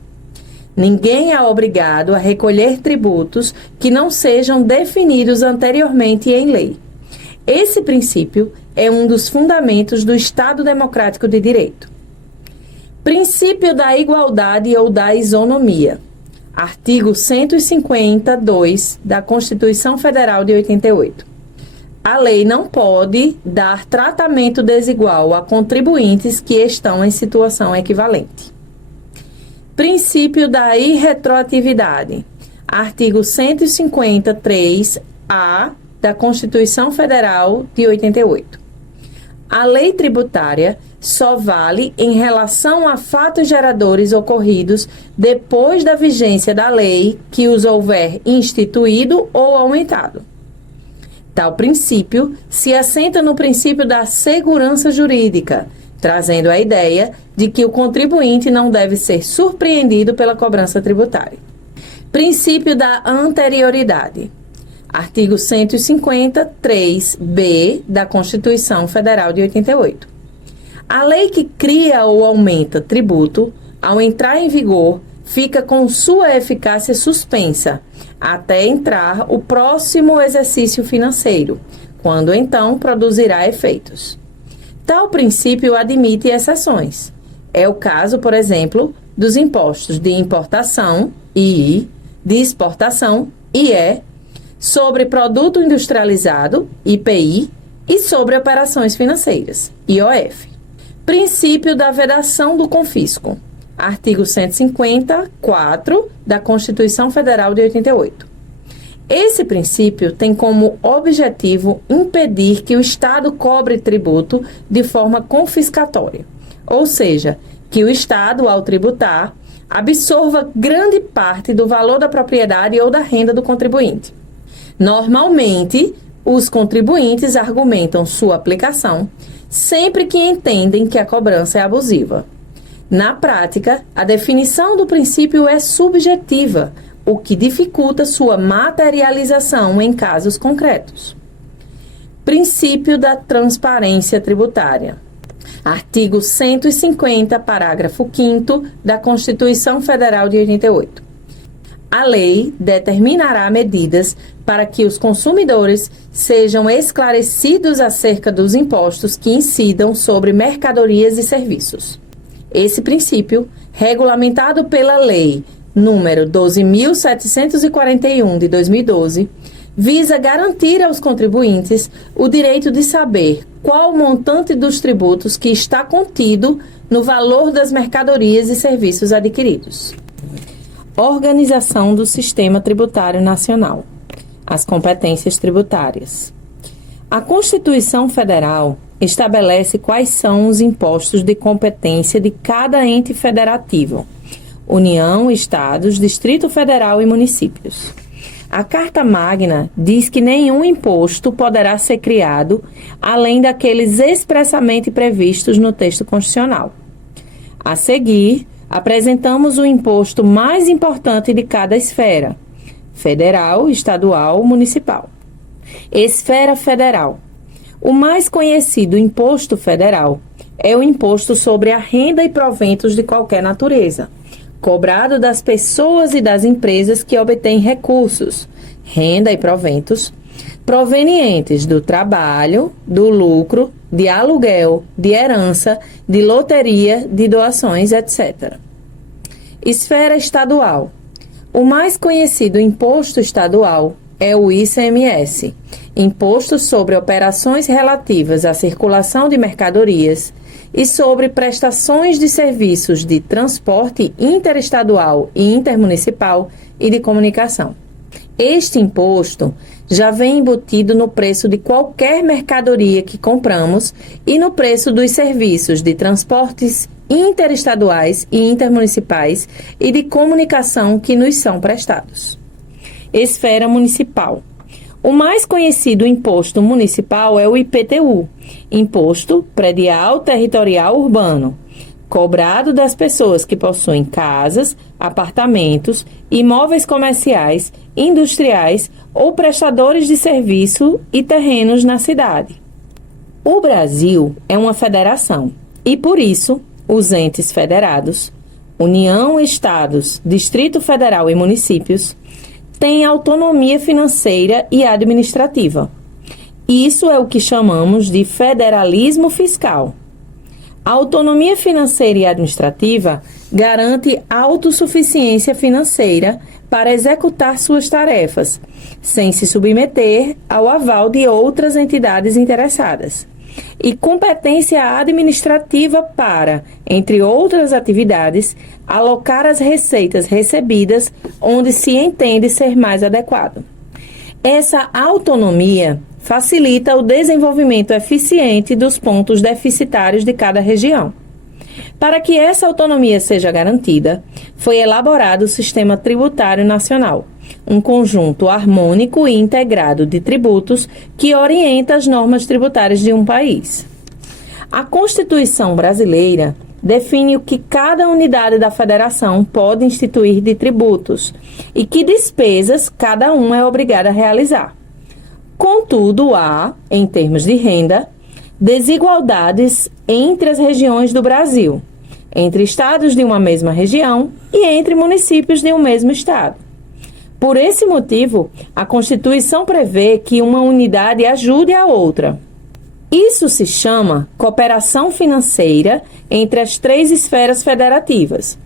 Ninguém é obrigado a recolher tributos que não sejam definidos anteriormente em lei. Esse princípio é um dos fundamentos do Estado Democrático de Direito. Princípio da igualdade ou da isonomia. Artigo 150(2) da Constituição Federal de 88. A lei não pode dar tratamento desigual a contribuintes que estão em situação equivalente. Princípio da irretroatividade. Artigo 153(a) da Constituição Federal de 88. A lei tributária só vale em relação a fatos geradores ocorridos depois da vigência da lei que os houver instituído ou aumentado. Tal princípio se assenta no princípio da segurança jurídica, trazendo a ideia de que o contribuinte não deve ser surpreendido pela cobrança tributária. Princípio da anterioridade. Artigo 153(b) da Constituição Federal de 88. A lei que cria ou aumenta tributo, ao entrar em vigor, fica com sua eficácia suspensa, até entrar o próximo exercício financeiro, quando então produzirá efeitos. Tal princípio admite exceções. É o caso, por exemplo, dos impostos de importação, II, de exportação, IE, sobre produto industrializado, IPI, e sobre operações financeiras, IOF. Princípio da vedação do confisco. Artigo 150.4 da Constituição Federal de 88. Esse princípio tem como objetivo impedir que o Estado cobre tributo de forma confiscatória, ou seja, que o Estado, ao tributar, absorva grande parte do valor da propriedade ou da renda do contribuinte. Normalmente, os contribuintes argumentam sua aplicação sempre que entendem que a cobrança é abusiva. Na prática, a definição do princípio é subjetiva, o que dificulta sua materialização em casos concretos. Princípio da transparência tributária. Artigo 150, parágrafo 5º da Constituição Federal de 88. A lei determinará medidas para que os consumidores sejam esclarecidos acerca dos impostos que incidam sobre mercadorias e serviços. Esse princípio, regulamentado pela Lei número 12.741 de 2012, visa garantir aos contribuintes o direito de saber qual o montante dos tributos que está contido no valor das mercadorias e serviços adquiridos. Organização do Sistema Tributário Nacional. As competências tributárias. A Constituição Federal estabelece quais são os impostos de competência de cada ente federativo: União, Estados, Distrito Federal e municípios. A Carta Magna diz que nenhum imposto poderá ser criado além daqueles expressamente previstos no texto constitucional. A seguir, apresentamos o imposto mais importante de cada esfera: federal, estadual, municipal. Esfera federal. O mais conhecido imposto federal é o imposto sobre a renda e proventos de qualquer natureza, cobrado das pessoas e das empresas que obtêm recursos, renda e proventos, provenientes do trabalho, do lucro, de aluguel, de herança, de loteria, de doações, etc. Esfera estadual. O mais conhecido imposto estadual é o ICMS, Imposto sobre Operações Relativas à Circulação de Mercadorias e sobre prestações de serviços de transporte interestadual e intermunicipal e de comunicação. Este imposto já vem embutido no preço de qualquer mercadoria que compramos e no preço dos serviços de transportes interestaduais e intermunicipais e de comunicação que nos são prestados. Esfera municipal. O mais conhecido imposto municipal é o IPTU, Imposto Predial Territorial Urbano, cobrado das pessoas que possuem casas, apartamentos, imóveis comerciais, industriais ou prestadores de serviço e terrenos na cidade. O Brasil é uma federação e, por isso, os entes federados, União, Estados, Distrito Federal e municípios, têm autonomia financeira e administrativa. Isso é o que chamamos de federalismo fiscal. A autonomia financeira e administrativa garante autossuficiência financeira para executar suas tarefas, sem se submeter ao aval de outras entidades interessadas, e competência administrativa para, entre outras atividades, alocar as receitas recebidas onde se entende ser mais adequado. Essa autonomia facilita o desenvolvimento eficiente dos pontos deficitários de cada região. Para que essa autonomia seja garantida, foi elaborado o Sistema Tributário Nacional, um conjunto harmônico e integrado de tributos que orienta as normas tributárias de um país. A Constituição brasileira define o que cada unidade da federação pode instituir de tributos e que despesas cada um é obrigado a realizar. Contudo, há, em termos de renda, desigualdades entre as regiões do Brasil, entre estados de uma mesma região e entre municípios de um mesmo estado. Por esse motivo, a Constituição prevê que uma unidade ajude a outra. Isso se chama cooperação financeira entre as 3 esferas federativas.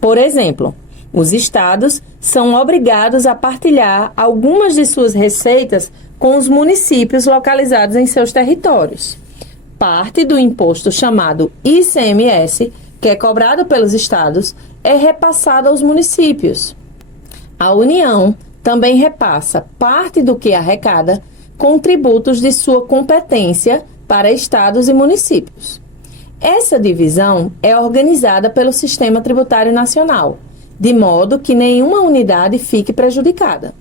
Por exemplo, os estados são obrigados a partilhar algumas de suas receitas com os municípios localizados em seus territórios. Parte do imposto chamado ICMS, que é cobrado pelos estados, é repassado aos municípios. A União também repassa parte do que arrecada com tributos de sua competência para estados e municípios. Essa divisão é organizada pelo Sistema Tributário Nacional, de modo que nenhuma unidade fique prejudicada.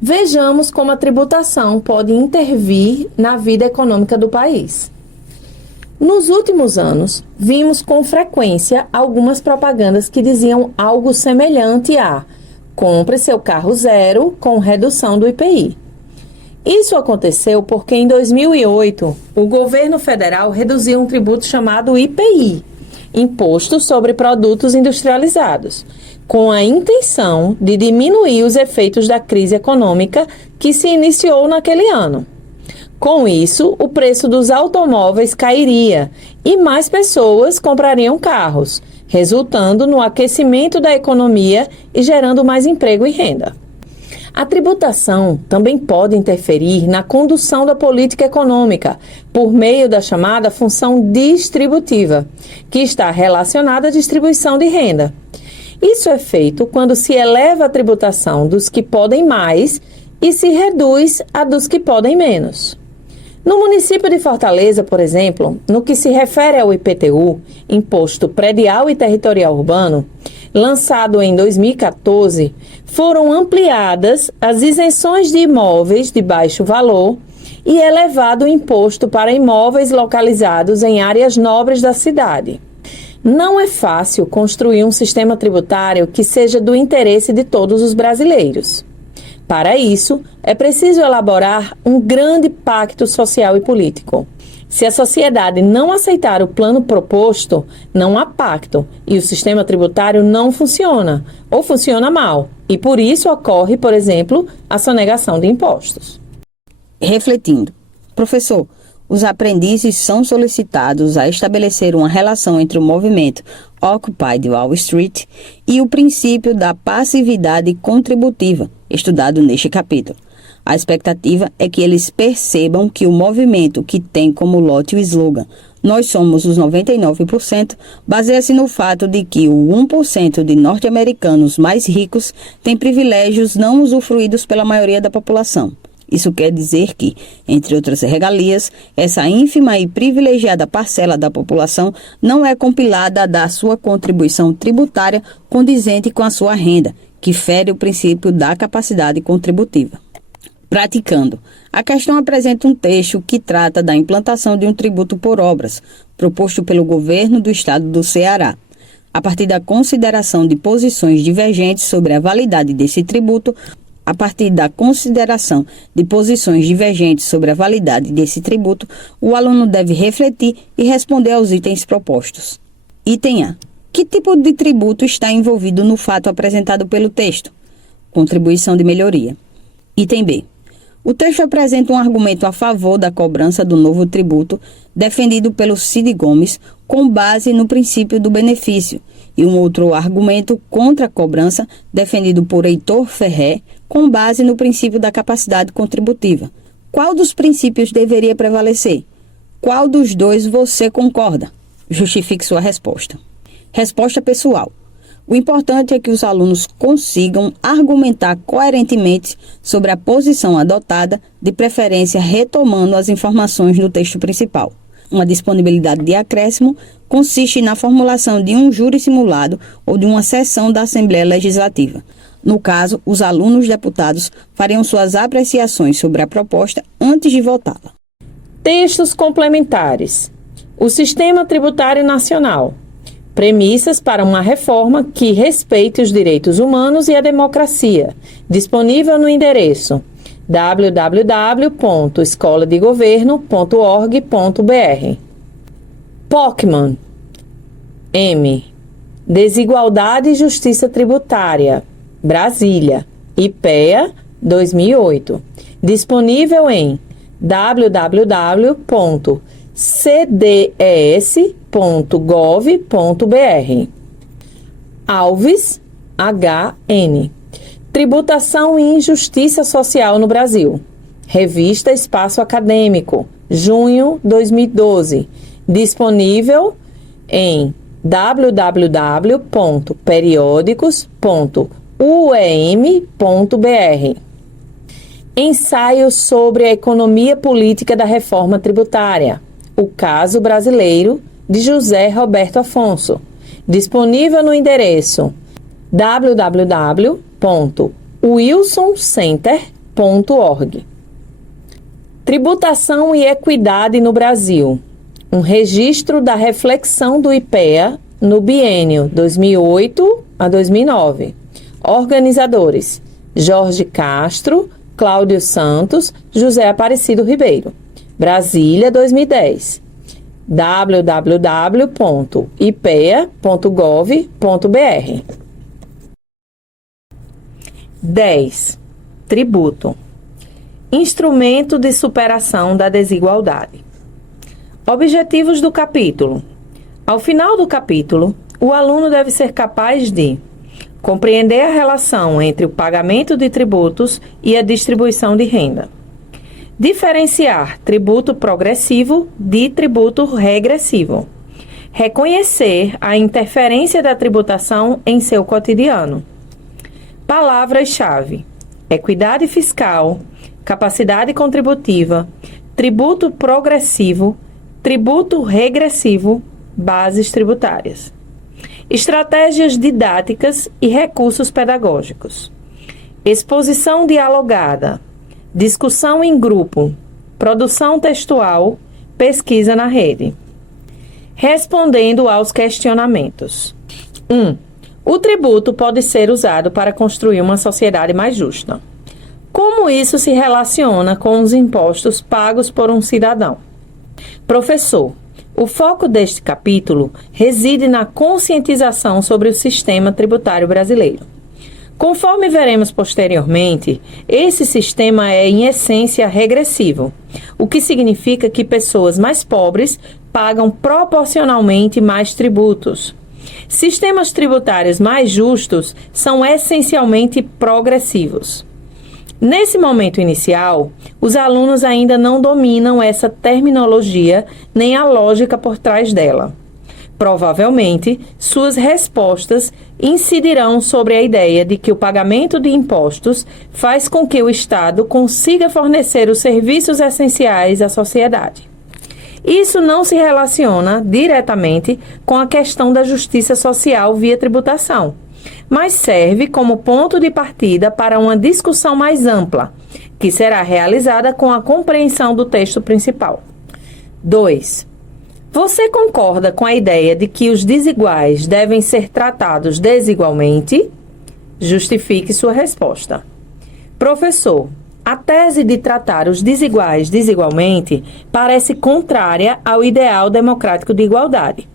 Vejamos como a tributação pode intervir na vida econômica do país. Nos últimos anos, vimos com frequência algumas propagandas que diziam algo semelhante a: compre seu carro zero com redução do IPI. Isso aconteceu porque em 2008, o governo federal reduziu um tributo chamado IPI, Imposto sobre Produtos Industrializados, com a intenção de diminuir os efeitos da crise econômica que se iniciou naquele ano. Com isso, o preço dos automóveis cairia e mais pessoas comprariam carros, resultando no aquecimento da economia e gerando mais emprego e renda. A tributação também pode interferir na condução da política econômica por meio da chamada função distributiva, que está relacionada à distribuição de renda. Isso é feito quando se eleva a tributação dos que podem mais e se reduz a dos que podem menos. No município de Fortaleza, por exemplo, no que se refere ao IPTU, Imposto Predial e Territorial Urbano, lançado em 2014, foram ampliadas as isenções de imóveis de baixo valor e elevado o imposto para imóveis localizados em áreas nobres da cidade. Não é fácil construir um sistema tributário que seja do interesse de todos os brasileiros. Para isso, é preciso elaborar um grande pacto social e político. Se a sociedade não aceitar o plano proposto, não há pacto e o sistema tributário não funciona ou funciona mal. E por isso ocorre, por exemplo, a sonegação de impostos. Refletindo, professor, os aprendizes são solicitados a estabelecer uma relação entre o movimento Occupy Wall Street e o princípio da passividade contributiva, estudado neste capítulo. A expectativa é que eles percebam que o movimento, que tem como lote o slogan "Nós somos os 99%", baseia-se no fato de que o 1% de norte-americanos mais ricos tem privilégios não usufruídos pela maioria da população. Isso quer dizer que, entre outras regalias, essa ínfima e privilegiada parcela da população não é compilada da sua contribuição tributária condizente com a sua renda, que fere o princípio da capacidade contributiva. Praticando. A questão apresenta um texto que trata da implantação de um tributo por obras, proposto pelo governo do estado do Ceará. A partir da consideração de posições divergentes sobre a validade desse tributo, o aluno deve refletir e responder aos itens propostos. Item A. Que tipo de tributo está envolvido no fato apresentado pelo texto? Contribuição de melhoria. Item B. O texto apresenta um argumento a favor da cobrança do novo tributo, defendido pelo Cid Gomes, com base no princípio do benefício, e um outro argumento contra a cobrança, defendido por Heitor Ferré, com base no princípio da capacidade contributiva. Qual dos princípios deveria prevalecer? Qual dos dois você concorda? Justifique sua resposta. Resposta pessoal. O importante é que os alunos consigam argumentar coerentemente sobre a posição adotada, de preferência retomando as informações do texto principal. Uma disponibilidade de acréscimo consiste na formulação de um júri simulado ou de uma sessão da Assembleia Legislativa. No caso, os alunos deputados fariam suas apreciações sobre a proposta antes de votá-la. Textos complementares. O Sistema Tributário Nacional. Premissas para uma reforma que respeite os direitos humanos e a democracia. Disponível no endereço www.escoladegoverno.org.br. Pocman. M. Desigualdade e Justiça Tributária. Brasília. IPEA 2008, disponível em www.cdes.gov.br. Alves, H.N. Tributação e Injustiça Social no Brasil. Revista Espaço Acadêmico, junho 2012. Disponível em www.periódicos.uem.br. Ensaio sobre a economia política da reforma tributária. O caso brasileiro, de José Roberto Afonso. Disponível no endereço www.wilsoncenter.org. Tributação e equidade no Brasil. Um registro da reflexão do IPEA no biênio 2008 a 2009. Organizadores: Jorge Castro, Cláudio Santos, José Aparecido Ribeiro. Brasília, 2010. www.ipea.gov.br. 10. Tributo. Instrumento de superação da desigualdade. Objetivos do capítulo. Ao final do capítulo, o aluno deve ser capaz de compreender a relação entre o pagamento de tributos e a distribuição de renda. Diferenciar tributo progressivo de tributo regressivo. Reconhecer a interferência da tributação em seu cotidiano. Palavras-chave: equidade fiscal, capacidade contributiva, tributo progressivo, tributo regressivo, bases tributárias. Estratégias didáticas e recursos pedagógicos. Exposição dialogada, discussão em grupo, produção textual, pesquisa na rede. Respondendo aos questionamentos. 1. O tributo pode ser usado para construir uma sociedade mais justa. Como isso se relaciona com os impostos pagos por um cidadão? Professor, o foco deste capítulo reside na conscientização sobre o sistema tributário brasileiro. Conforme veremos posteriormente, esse sistema é, em essência, regressivo, o que significa que pessoas mais pobres pagam proporcionalmente mais tributos. Sistemas tributários mais justos são essencialmente progressivos. Nesse momento inicial, os alunos ainda não dominam essa terminologia nem a lógica por trás dela. Provavelmente, suas respostas incidirão sobre a ideia de que o pagamento de impostos faz com que o Estado consiga fornecer os serviços essenciais à sociedade. Isso não se relaciona diretamente com a questão da justiça social via tributação, mas serve como ponto de partida para uma discussão mais ampla, que será realizada com a compreensão do texto principal. 2. Você concorda com a ideia de que os desiguais devem ser tratados desigualmente? Justifique sua resposta. Professor, a tese de tratar os desiguais desigualmente parece contrária ao ideal democrático de igualdade.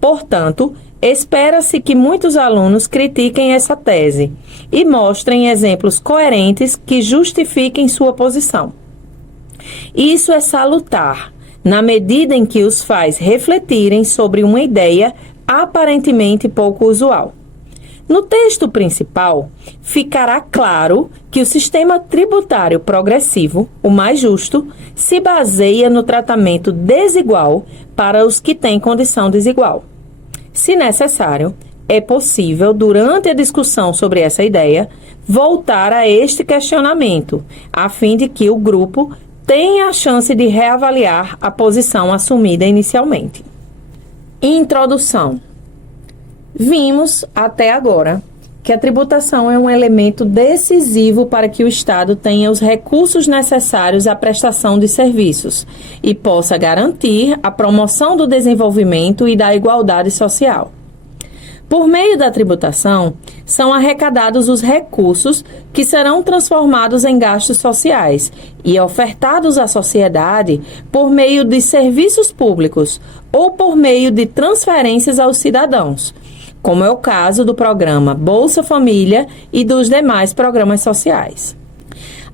Portanto, espera-se que muitos alunos critiquem essa tese e mostrem exemplos coerentes que justifiquem sua posição. Isso é salutar, na medida em que os faz refletirem sobre uma ideia aparentemente pouco usual. No texto principal, ficará claro que o sistema tributário progressivo, o mais justo, se baseia no tratamento desigual para os que têm condição desigual. Se necessário, é possível, durante a discussão sobre essa ideia, voltar a este questionamento, a fim de que o grupo tenha a chance de reavaliar a posição assumida inicialmente. Introdução. Vimos, até agora, que a tributação é um elemento decisivo para que o Estado tenha os recursos necessários à prestação de serviços e possa garantir a promoção do desenvolvimento e da igualdade social. Por meio da tributação, são arrecadados os recursos que serão transformados em gastos sociais e ofertados à sociedade por meio de serviços públicos ou por meio de transferências aos cidadãos, como é o caso do programa Bolsa Família e dos demais programas sociais.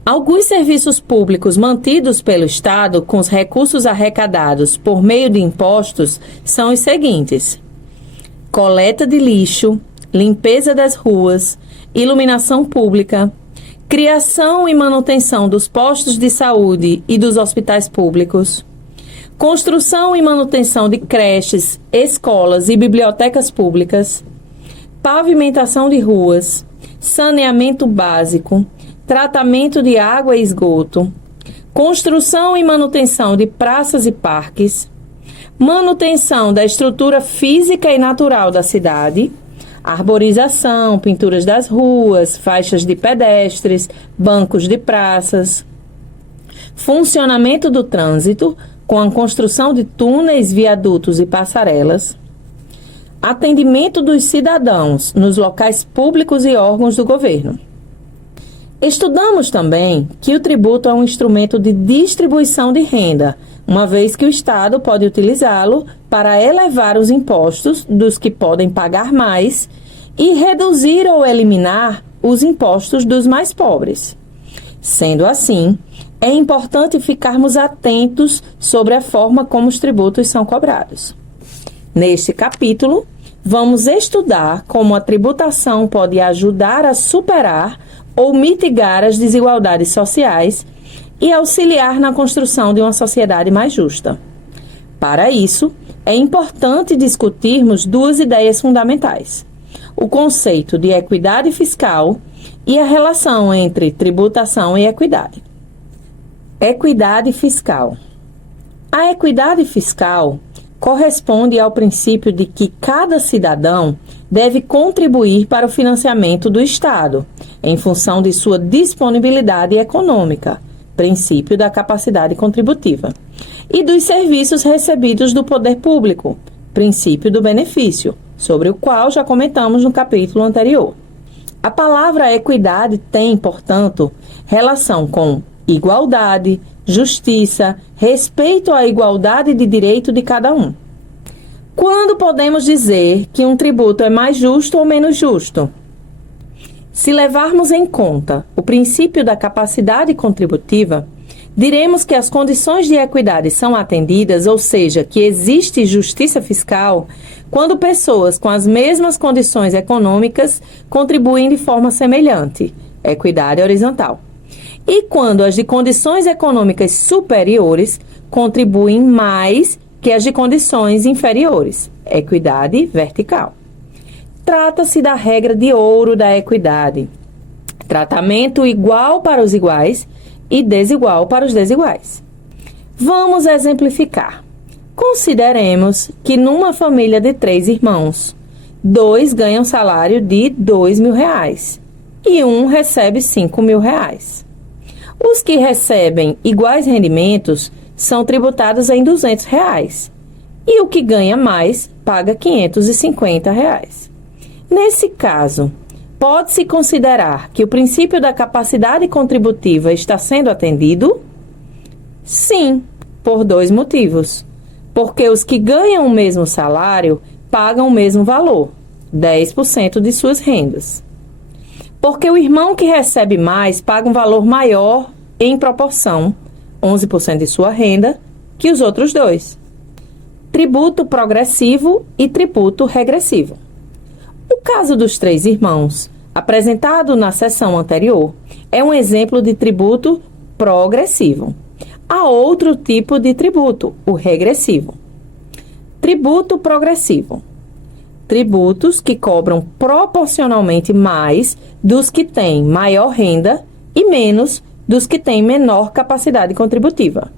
Alguns serviços públicos mantidos pelo Estado com os recursos arrecadados por meio de impostos são os seguintes: coleta de lixo, limpeza das ruas, iluminação pública, criação e manutenção dos postos de saúde e dos hospitais públicos, construção e manutenção de creches, escolas e bibliotecas públicas, pavimentação de ruas, saneamento básico, tratamento de água e esgoto, construção e manutenção de praças e parques, manutenção da estrutura física e natural da cidade, arborização, pinturas das ruas, faixas de pedestres, bancos de praças, funcionamento do trânsito, com a construção de túneis, viadutos e passarelas, atendimento dos cidadãos nos locais públicos e órgãos do governo. Estudamos também que o tributo é um instrumento de distribuição de renda, uma vez que o Estado pode utilizá-lo para elevar os impostos dos que podem pagar mais e reduzir ou eliminar os impostos dos mais pobres. Sendo assim, é importante ficarmos atentos sobre a forma como os tributos são cobrados. Neste capítulo, vamos estudar como a tributação pode ajudar a superar ou mitigar as desigualdades sociais e auxiliar na construção de uma sociedade mais justa. Para isso, é importante discutirmos duas ideias fundamentais: o conceito de equidade fiscal e a relação entre tributação e equidade. Equidade fiscal. A equidade fiscal corresponde ao princípio de que cada cidadão deve contribuir para o financiamento do Estado, em função de sua disponibilidade econômica, princípio da capacidade contributiva, e dos serviços recebidos do poder público, princípio do benefício, sobre o qual já comentamos no capítulo anterior. A palavra equidade tem, portanto, relação com igualdade, justiça, respeito à igualdade de direito de cada um. Quando podemos dizer que um tributo é mais justo ou menos justo? Se levarmos em conta o princípio da capacidade contributiva, diremos que as condições de equidade são atendidas, ou seja, que existe justiça fiscal, quando pessoas com as mesmas condições econômicas contribuem de forma semelhante, equidade horizontal. E quando as de condições econômicas superiores contribuem mais que as de condições inferiores, equidade vertical. Trata-se da regra de ouro da equidade: tratamento igual para os iguais e desigual para os desiguais. Vamos exemplificar. Consideremos que numa família de 3 irmãos, 2 ganham salário de R$2.000 e um recebe R$5.000. Os que recebem iguais rendimentos são tributados em R$200 e o que ganha mais paga R$550. Nesse caso, pode-se considerar que o princípio da capacidade contributiva está sendo atendido? Sim, por 2 motivos. Porque os que ganham o mesmo salário pagam o mesmo valor, 10% de suas rendas. Porque o irmão que recebe mais paga um valor maior em proporção, 11% de sua renda, que os outros 2. Tributo progressivo e tributo regressivo. O caso dos 3 irmãos, apresentado na sessão anterior, é um exemplo de tributo progressivo. Há outro tipo de tributo, o regressivo. Tributo progressivo. Tributos que cobram proporcionalmente mais dos que têm maior renda e menos dos que têm menor capacidade contributiva.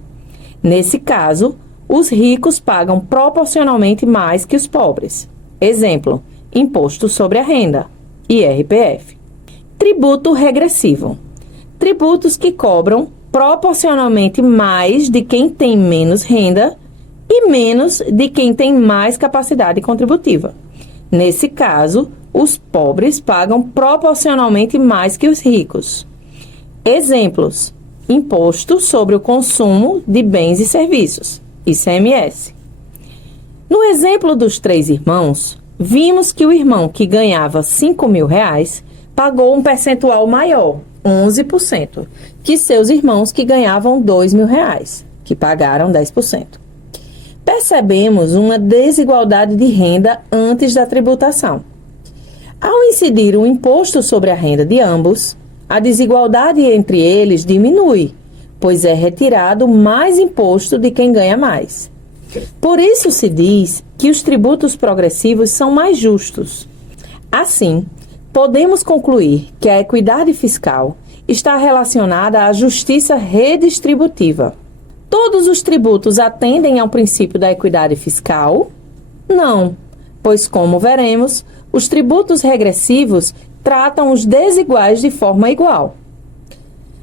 Nesse caso, os ricos pagam proporcionalmente mais que os pobres. Exemplo: Imposto sobre a Renda, IRPF. Tributo regressivo. Tributos que cobram proporcionalmente mais de quem tem menos renda e menos de quem tem mais capacidade contributiva. Nesse caso, os pobres pagam proporcionalmente mais que os ricos. Exemplos: Imposto sobre o Consumo de Bens e Serviços, ICMS. No exemplo dos 3 irmãos, vimos que o irmão que ganhava R$ 5.000 pagou um percentual maior, 11%, que seus irmãos que ganhavam R$ 2.000, que pagaram 10%. Percebemos uma desigualdade de renda antes da tributação. Ao incidir o imposto sobre a renda de ambos, a desigualdade entre eles diminui, pois é retirado mais imposto de quem ganha mais. Por isso se diz que os tributos progressivos são mais justos. Assim, podemos concluir que a equidade fiscal está relacionada à justiça redistributiva. Todos os tributos atendem ao princípio da equidade fiscal? Não, pois, como veremos, os tributos regressivos tratam os desiguais de forma igual.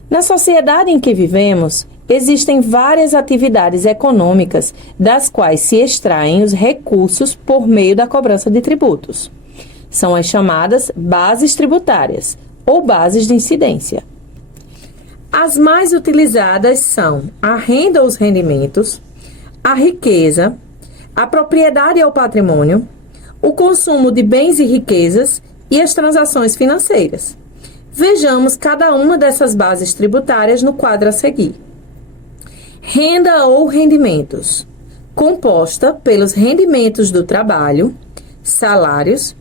Na sociedade em que vivemos, existem várias atividades econômicas das quais se extraem os recursos por meio da cobrança de tributos. São as chamadas bases tributárias ou bases de incidência. As mais utilizadas são a renda ou os rendimentos, a riqueza, a propriedade ou patrimônio, o consumo de bens e riquezas e as transações financeiras. Vejamos cada uma dessas bases tributárias no quadro a seguir. Renda ou rendimentos, composta pelos rendimentos do trabalho, salários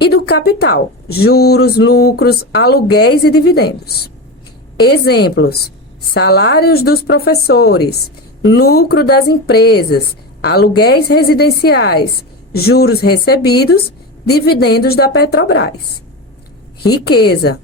e do capital, juros, lucros, aluguéis e dividendos. Exemplos: salários dos professores, lucro das empresas, aluguéis residenciais, juros recebidos, dividendos da Petrobras. Riqueza,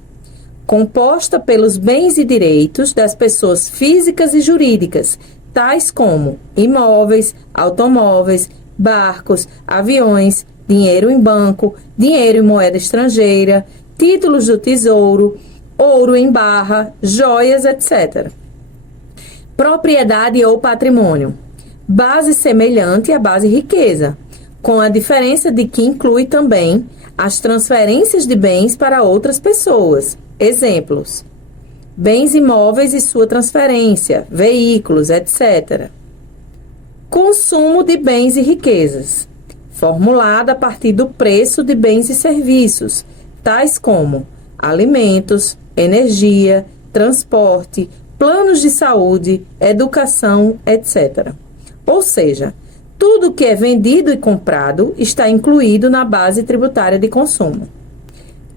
composta pelos bens e direitos das pessoas físicas e jurídicas, tais como imóveis, automóveis, barcos, aviões, dinheiro em banco, dinheiro em moeda estrangeira, títulos do tesouro, ouro em barra, joias, etc. Propriedade ou patrimônio, base semelhante à base riqueza, com a diferença de que inclui também as transferências de bens para outras pessoas. Exemplos: bens imóveis e sua transferência, veículos, etc. Consumo de bens e riquezas, formulada a partir do preço de bens e serviços, tais como alimentos, energia, transporte, planos de saúde, educação, etc. Ou seja, tudo que é vendido e comprado está incluído na base tributária de consumo.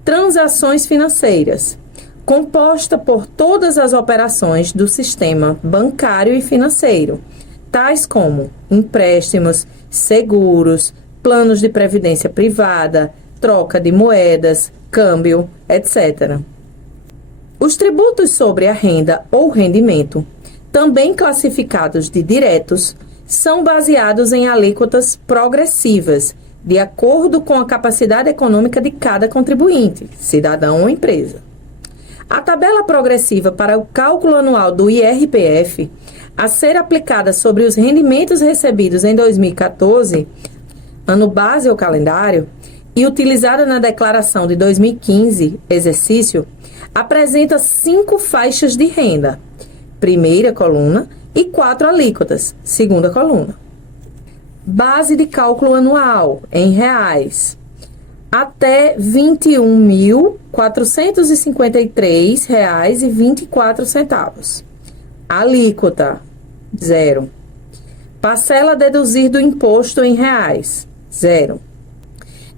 Transações financeiras, composta por todas as operações do sistema bancário e financeiro, tais como empréstimos, seguros, planos de previdência privada, troca de moedas, câmbio, etc. Os tributos sobre a renda ou rendimento, também classificados de diretos, são baseados em alíquotas progressivas, de acordo com a capacidade econômica de cada contribuinte, cidadão ou empresa. A tabela progressiva para o cálculo anual do IRPF, a ser aplicada sobre os rendimentos recebidos em 2014, ano base ou calendário, e utilizada na declaração de 2015, exercício, apresenta 5 faixas de renda, primeira coluna, e 4 alíquotas, segunda coluna. Base de cálculo anual, em reais, até R$ 21.453,24. Alíquota, 0. Parcela a deduzir do imposto em reais, 0.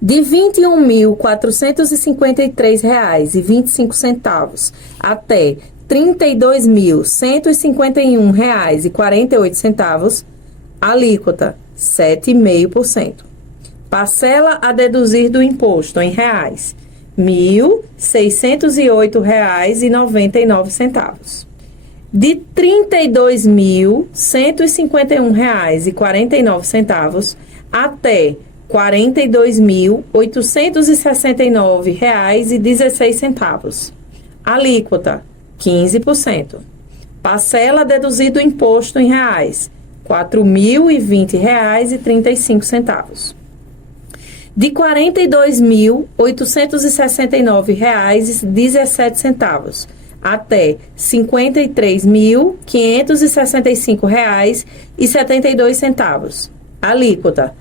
De R$ 21.453,25 até R$ 32.151,48, alíquota 7,5%. Parcela a deduzir do imposto em reais, R$ 1.608,99. De R$ 32.151,49 até R$ 42.869,16. Alíquota 15%. Parcela a deduzir do imposto em reais, R$ 4.020,35. De R$ 42.869,17 até R$ 53.565,72. Alíquota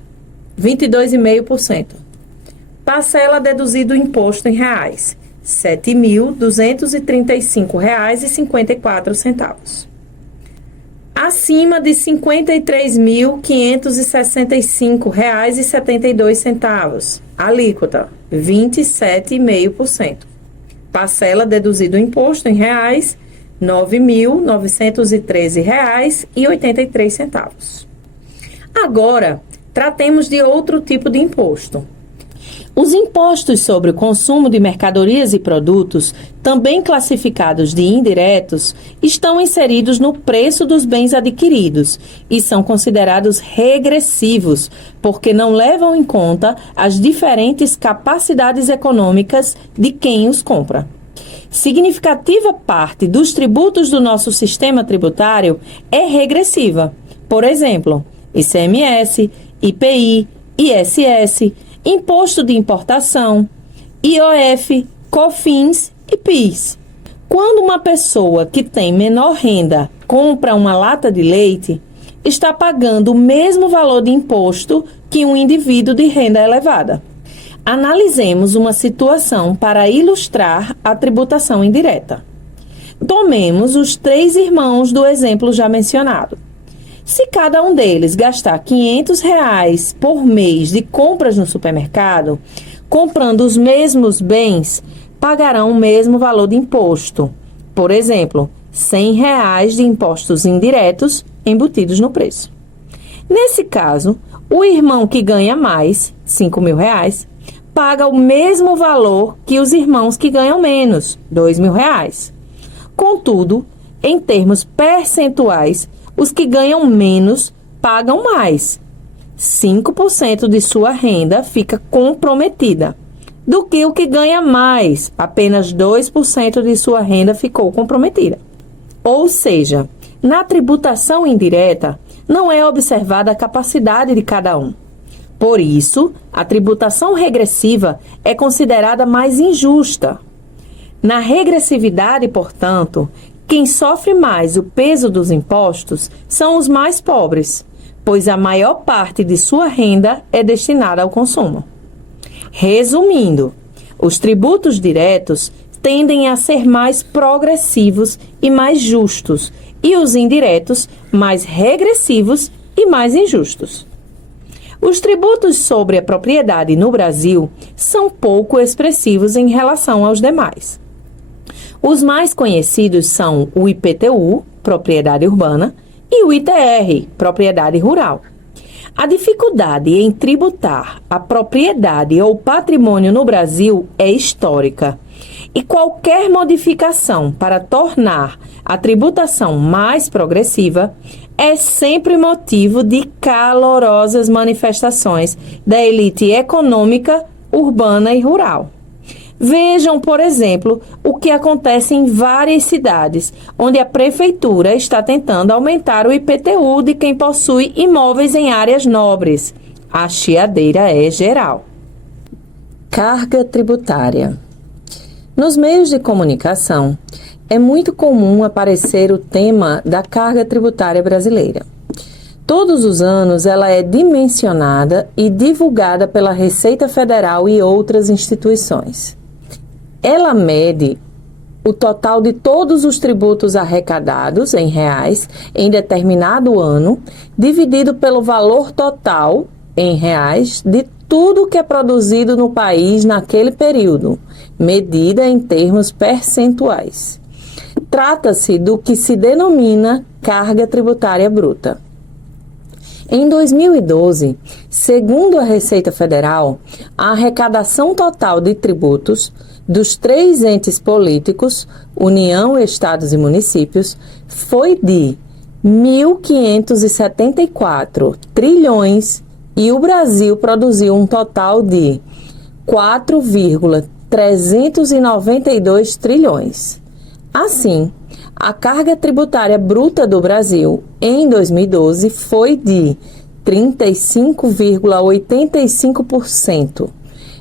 22,5%. Parcela deduzida do imposto em reais, R$ 7.235,54. Acima de R$ 53.565,72. Alíquota, 27,5%. Parcela deduzida do imposto em reais, R$ 9.913,83. Agora, tratemos de outro tipo de imposto. Os impostos sobre o consumo de mercadorias e produtos, também classificados de indiretos, estão inseridos no preço dos bens adquiridos e são considerados regressivos, porque não levam em conta as diferentes capacidades econômicas de quem os compra. Significativa parte dos tributos do nosso sistema tributário é regressiva. Por exemplo, ICMS, IPI, ISS, Imposto de Importação, IOF, COFINS e PIS. Quando uma pessoa que tem menor renda compra uma lata de leite, está pagando o mesmo valor de imposto que um indivíduo de renda elevada. Analisemos uma situação para ilustrar a tributação indireta. Tomemos os 3 irmãos do exemplo já mencionado. Se cada um deles gastar R$ 500 por mês de compras no supermercado, comprando os mesmos bens, pagarão o mesmo valor de imposto. Por exemplo, R$ 100 de impostos indiretos embutidos no preço. Nesse caso, o irmão que ganha mais, R$ 5.000, paga o mesmo valor que os irmãos que ganham menos, R$ 2.000. Contudo, em termos percentuais, os que ganham menos pagam mais. 5% de sua renda fica comprometida, do que o que ganha mais, apenas 2% de sua renda ficou comprometida. Ou seja, na tributação indireta, não é observada a capacidade de cada um. Por isso, a tributação regressiva é considerada mais injusta. Na regressividade, portanto, quem sofre mais o peso dos impostos são os mais pobres, pois a maior parte de sua renda é destinada ao consumo. Resumindo, os tributos diretos tendem a ser mais progressivos e mais justos, e os indiretos mais regressivos e mais injustos. Os tributos sobre a propriedade no Brasil são pouco expressivos em relação aos demais. Os mais conhecidos são o IPTU, propriedade urbana, e o ITR, propriedade rural. A dificuldade em tributar a propriedade ou patrimônio no Brasil é histórica, e qualquer modificação para tornar a tributação mais progressiva é sempre motivo de calorosas manifestações da elite econômica, urbana e rural. Vejam, por exemplo, o que acontece em várias cidades, onde a prefeitura está tentando aumentar o IPTU de quem possui imóveis em áreas nobres. A chiadeira é geral. Carga tributária. Nos meios de comunicação, é muito comum aparecer o tema da carga tributária brasileira. Todos os anos ela é dimensionada e divulgada pela Receita Federal e outras instituições. Ela mede o total de todos os tributos arrecadados em reais em determinado ano, dividido pelo valor total em reais de tudo que é produzido no país naquele período, medida em termos percentuais. Trata-se do que se denomina carga tributária bruta. Em 2012, segundo a Receita Federal, a arrecadação total de tributos dos 3 entes políticos, União, Estados e Municípios, foi de 1.574 trilhões e o Brasil produziu um total de 4,392 trilhões. Assim, a carga tributária bruta do Brasil em 2012 foi de 35,85%,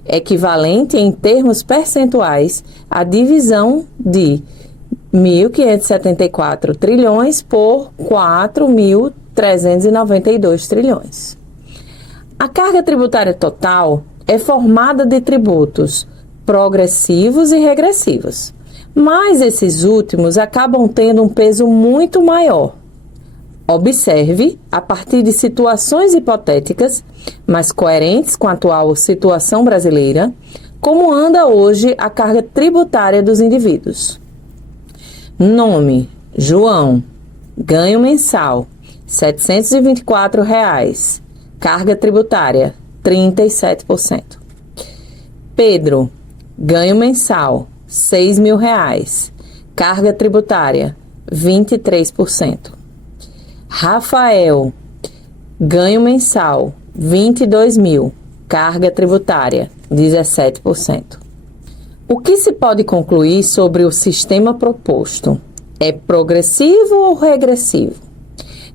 equivalente em termos percentuais à divisão de 1.574 trilhões por 4.392 trilhões. A carga tributária total é formada de tributos progressivos e regressivos, mas esses últimos acabam tendo um peso muito maior. Observe, a partir de situações hipotéticas, mas coerentes com a atual situação brasileira, como anda hoje a carga tributária dos indivíduos. Nome: João. Ganho mensal: R$ 724. Carga tributária: 37%. Pedro. Ganho mensal: R$ 6.000. Carga tributária: 23%. Rafael. Ganho mensal: 22.000. Carga tributária: 17%. O que se pode concluir sobre o sistema proposto? É progressivo ou regressivo?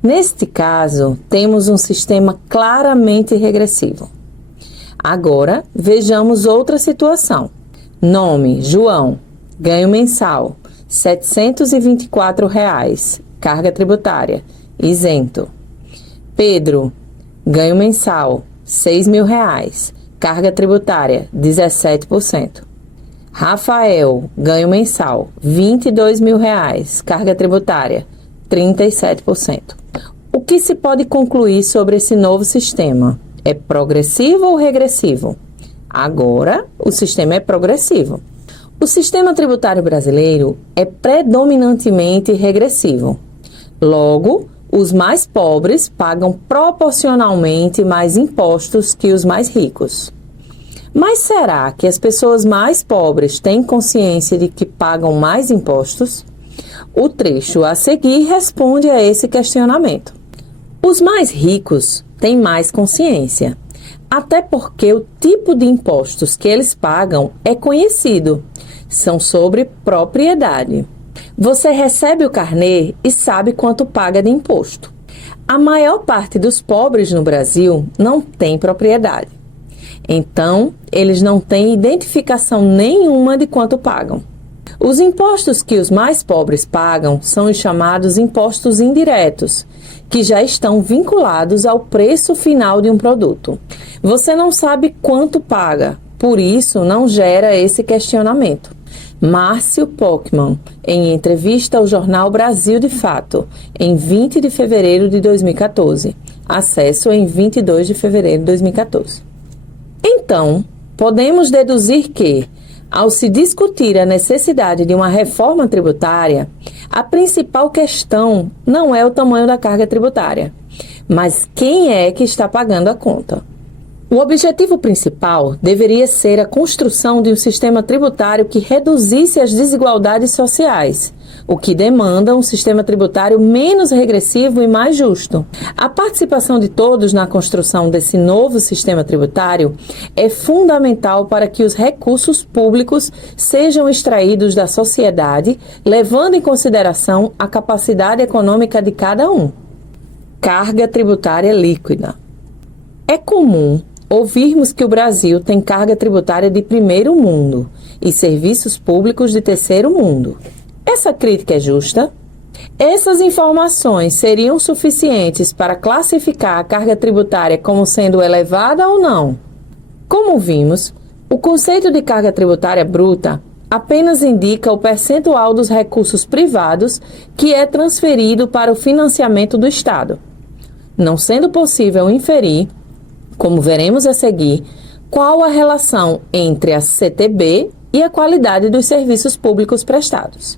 Neste caso, temos um sistema claramente regressivo. Agora, vejamos outra situação. Nome: João. Ganho mensal: R$ 724. Carga tributária: isento. Pedro. Ganho mensal: R$ 6.000. Carga tributária: 17%. Rafael. Ganho mensal: R$ 22.000. Carga tributária: 37%. O que se pode concluir sobre esse novo sistema? É progressivo ou regressivo? Agora, o sistema é progressivo. O sistema tributário brasileiro é predominantemente regressivo. Logo, os mais pobres pagam proporcionalmente mais impostos que os mais ricos. Mas será que as pessoas mais pobres têm consciência de que pagam mais impostos? O trecho a seguir responde a esse questionamento. Os mais ricos têm mais consciência, até porque o tipo de impostos que eles pagam é conhecido. São sobre propriedade. Você recebe o carnê e sabe quanto paga de imposto. A maior parte dos pobres no Brasil não tem propriedade. Então, eles não têm identificação nenhuma de quanto pagam. Os impostos que os mais pobres pagam são os chamados impostos indiretos, que já estão vinculados ao preço final de um produto. Você não sabe quanto paga, por isso não gera esse questionamento. Márcio Pockmann, em entrevista ao jornal Brasil de Fato, em 20 de fevereiro de 2014. Acesso em 22 de fevereiro de 2014. Então, podemos deduzir que, ao se discutir a necessidade de uma reforma tributária, a principal questão não é o tamanho da carga tributária, mas quem é que está pagando a conta. O objetivo principal deveria ser a construção de um sistema tributário que reduzisse as desigualdades sociais, o que demanda um sistema tributário menos regressivo e mais justo. A participação de todos na construção desse novo sistema tributário é fundamental para que os recursos públicos sejam extraídos da sociedade, levando em consideração a capacidade econômica de cada um. Carga tributária líquida. É comum ouvirmos que o Brasil tem carga tributária de primeiro mundo e serviços públicos de terceiro mundo. Essa crítica é justa? Essas informações seriam suficientes para classificar a carga tributária como sendo elevada ou não? Como vimos, o conceito de carga tributária bruta apenas indica o percentual dos recursos privados que é transferido para o financiamento do Estado, não sendo possível inferir, como veremos a seguir, qual a relação entre a CTB e a qualidade dos serviços públicos prestados.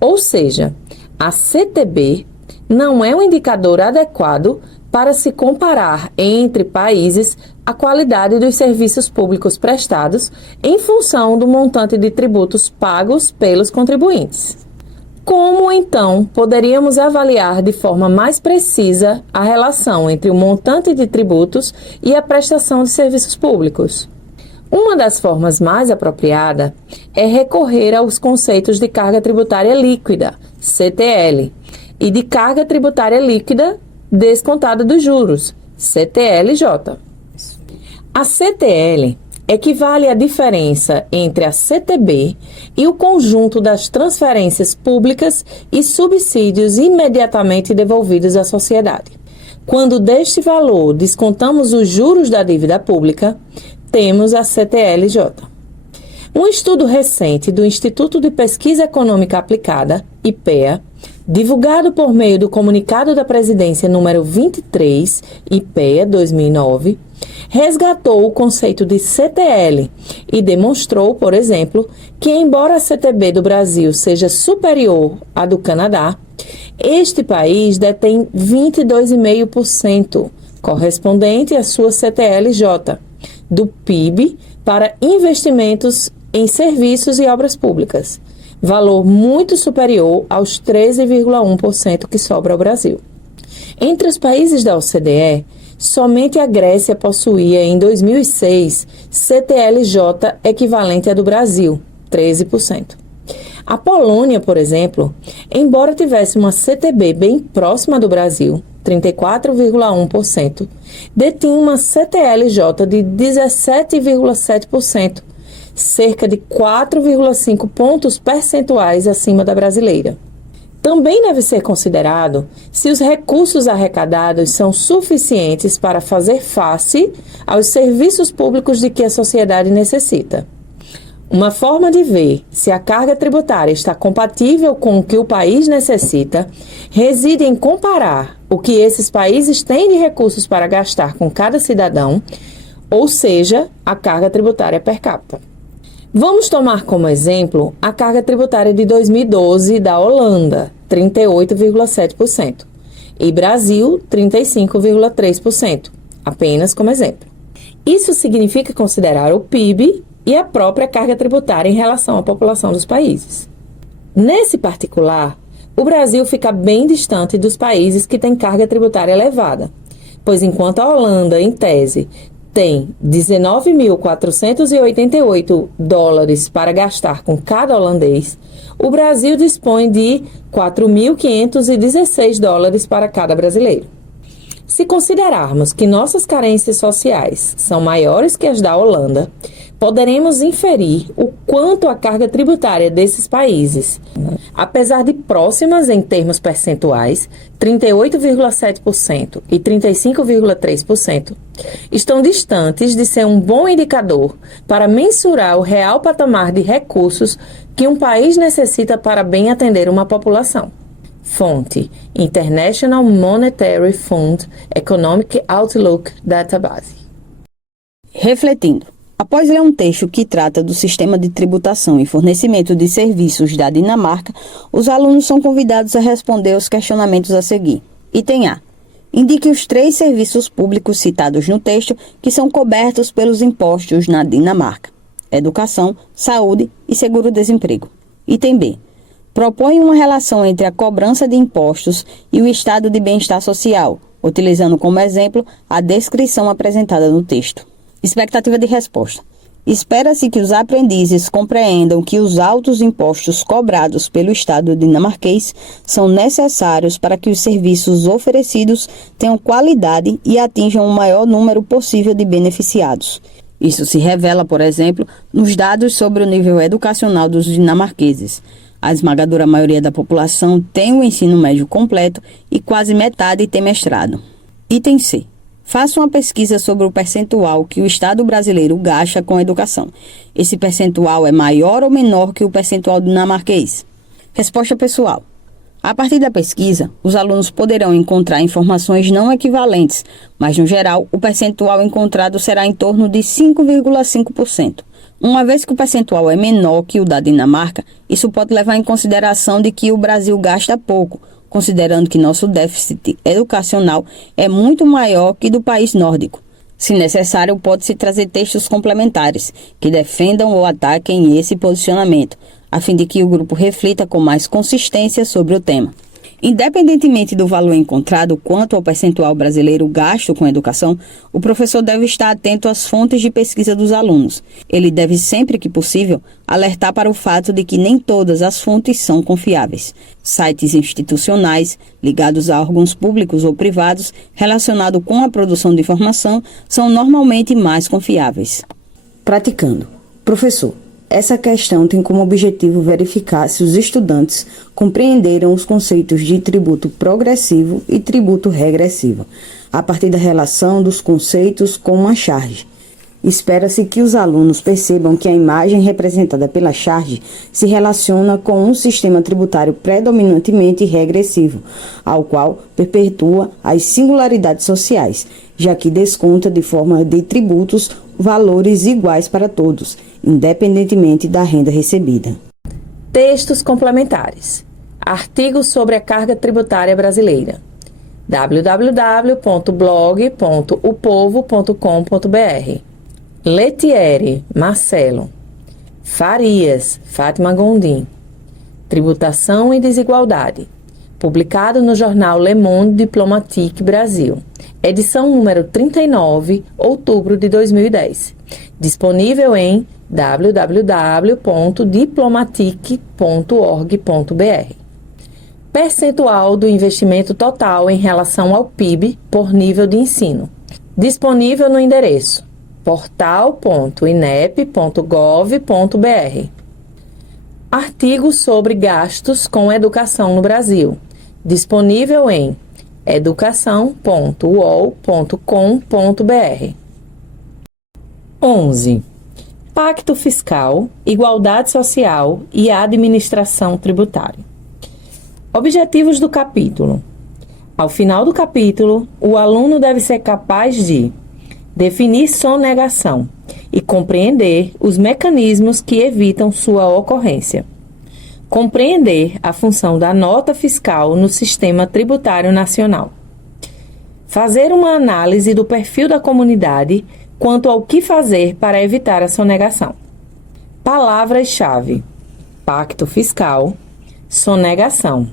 Ou seja, a CTB não é um indicador adequado para se comparar entre países a qualidade dos serviços públicos prestados em função do montante de tributos pagos pelos contribuintes. Como, então, poderíamos avaliar de forma mais precisa a relação entre o montante de tributos e a prestação de serviços públicos? Uma das formas mais apropriadas é recorrer aos conceitos de carga tributária líquida, CTL, e de carga tributária líquida descontada dos juros, CTLJ. A CTL equivale à diferença entre a CTB e o conjunto das transferências públicas e subsídios imediatamente devolvidos à sociedade. Quando deste valor descontamos os juros da dívida pública, temos a CTLJ. Um estudo recente do Instituto de Pesquisa Econômica Aplicada, IPEA, divulgado por meio do Comunicado da Presidência número 23, IPEA 2009, resgatou o conceito de CTL e demonstrou, por exemplo, que embora a CTB do Brasil seja superior à do Canadá, este país detém 22,5%, correspondente à sua CTLJ, do PIB para investimentos em serviços e obras públicas, valor muito superior aos 13,1% que sobra ao Brasil. Entre os países da OCDE, somente a Grécia possuía, em 2006, CTLJ equivalente à do Brasil, 13%. A Polônia, por exemplo, embora tivesse uma CTB bem próxima do Brasil, 34,1%, detinha uma CTLJ de 17,7%, cerca de 4,5 pontos percentuais acima da brasileira. Também deve ser considerado se os recursos arrecadados são suficientes para fazer face aos serviços públicos de que a sociedade necessita. Uma forma de ver se a carga tributária está compatível com o que o país necessita reside em comparar o que esses países têm de recursos para gastar com cada cidadão, ou seja, a carga tributária per capita. Vamos tomar como exemplo a carga tributária de 2012 da Holanda, 38,7%, e Brasil, 35,3%, apenas como exemplo. Isso significa considerar o PIB e a própria carga tributária em relação à população dos países. Nesse particular, o Brasil fica bem distante dos países que têm carga tributária elevada, pois enquanto a Holanda, em tese, tem 19.488 dólares para gastar com cada holandês, o Brasil dispõe de 4.516 dólares para cada brasileiro. Se considerarmos que nossas carências sociais são maiores que as da Holanda, poderemos inferir o quanto a carga tributária desses países, apesar de próximas em termos percentuais, 38,7% e 35,3%, estão distantes de ser um bom indicador para mensurar o real patamar de recursos que um país necessita para bem atender uma população. Fonte: International Monetary Fund Economic Outlook Database. Refletindo. Após ler um texto que trata do sistema de tributação e fornecimento de serviços da Dinamarca, os alunos são convidados a responder os questionamentos a seguir. Item A. Indique os 3 serviços públicos citados no texto que são cobertos pelos impostos na Dinamarca: educação, saúde e seguro-desemprego. Item B. Propõe uma relação entre a cobrança de impostos e o estado de bem-estar social, utilizando como exemplo a descrição apresentada no texto. Expectativa de resposta. Espera-se que os aprendizes compreendam que os altos impostos cobrados pelo Estado dinamarquês são necessários para que os serviços oferecidos tenham qualidade e atinjam o maior número possível de beneficiados. Isso se revela, por exemplo, nos dados sobre o nível educacional dos dinamarqueses. A esmagadora maioria da população tem o ensino médio completo e quase metade tem mestrado. Item C. Faça uma pesquisa sobre o percentual que o Estado brasileiro gasta com a educação. Esse percentual é maior ou menor que o percentual dinamarquês? Resposta pessoal. A partir da pesquisa, os alunos poderão encontrar informações não equivalentes, mas, no geral, o percentual encontrado será em torno de 5,5%. Uma vez que o percentual é menor que o da Dinamarca, isso pode levar em consideração de que o Brasil gasta pouco, considerando que nosso déficit educacional é muito maior que do país nórdico. Se necessário, pode-se trazer textos complementares que defendam ou ataquem esse posicionamento, a fim de que o grupo reflita com mais consistência sobre o tema. Independentemente do valor encontrado quanto ao percentual brasileiro gasto com a educação, o professor deve estar atento às fontes de pesquisa dos alunos. Ele deve, sempre que possível, alertar para o fato de que nem todas as fontes são confiáveis. Sites institucionais, ligados a órgãos públicos ou privados, relacionados com a produção de informação, são normalmente mais confiáveis. Praticando. Professor, essa questão tem como objetivo verificar se os estudantes compreenderam os conceitos de tributo progressivo e tributo regressivo, a partir da relação dos conceitos com uma charge. Espera-se que os alunos percebam que a imagem representada pela charge se relaciona com um sistema tributário predominantemente regressivo, ao qual perpetua as singularidades sociais, já que desconta de forma de tributos valores iguais para todos, independentemente da renda recebida. Textos complementares. Artigos sobre a carga tributária brasileira. www.blog.upovo.com.br. Lettieri, Marcelo. Farias, Fátima Gondim. Tributação e Desigualdade. Publicado no jornal Le Monde Diplomatique Brasil. Edição número 39, outubro de 2010. Disponível em www.diplomatique.org.br. Percentual do investimento total em relação ao PIB por nível de ensino. Disponível no endereço portal.inep.gov.br. Artigos sobre gastos com educação no Brasil. Disponível em educação.uol.com.br. 11. Pacto Fiscal, Igualdade Social e Administração Tributária. Objetivos do capítulo. Ao final do capítulo, o aluno deve ser capaz de definir sonegação e compreender os mecanismos que evitam sua ocorrência. Compreender a função da nota fiscal no sistema tributário nacional. Fazer uma análise do perfil da comunidade quanto ao que fazer para evitar a sonegação. Palavras-chave: pacto fiscal, sonegação,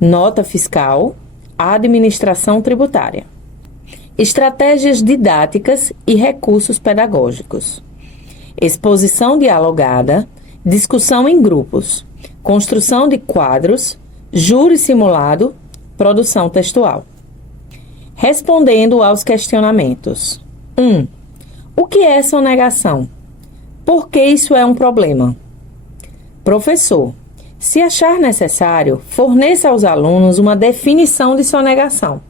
nota fiscal, administração tributária. Estratégias didáticas e recursos pedagógicos. Exposição dialogada, discussão em grupos, construção de quadros, júri simulado, produção textual. Respondendo aos questionamentos. 1. O que é sonegação? Por que isso é um problema? Professor, se achar necessário, forneça aos alunos uma definição de sonegação.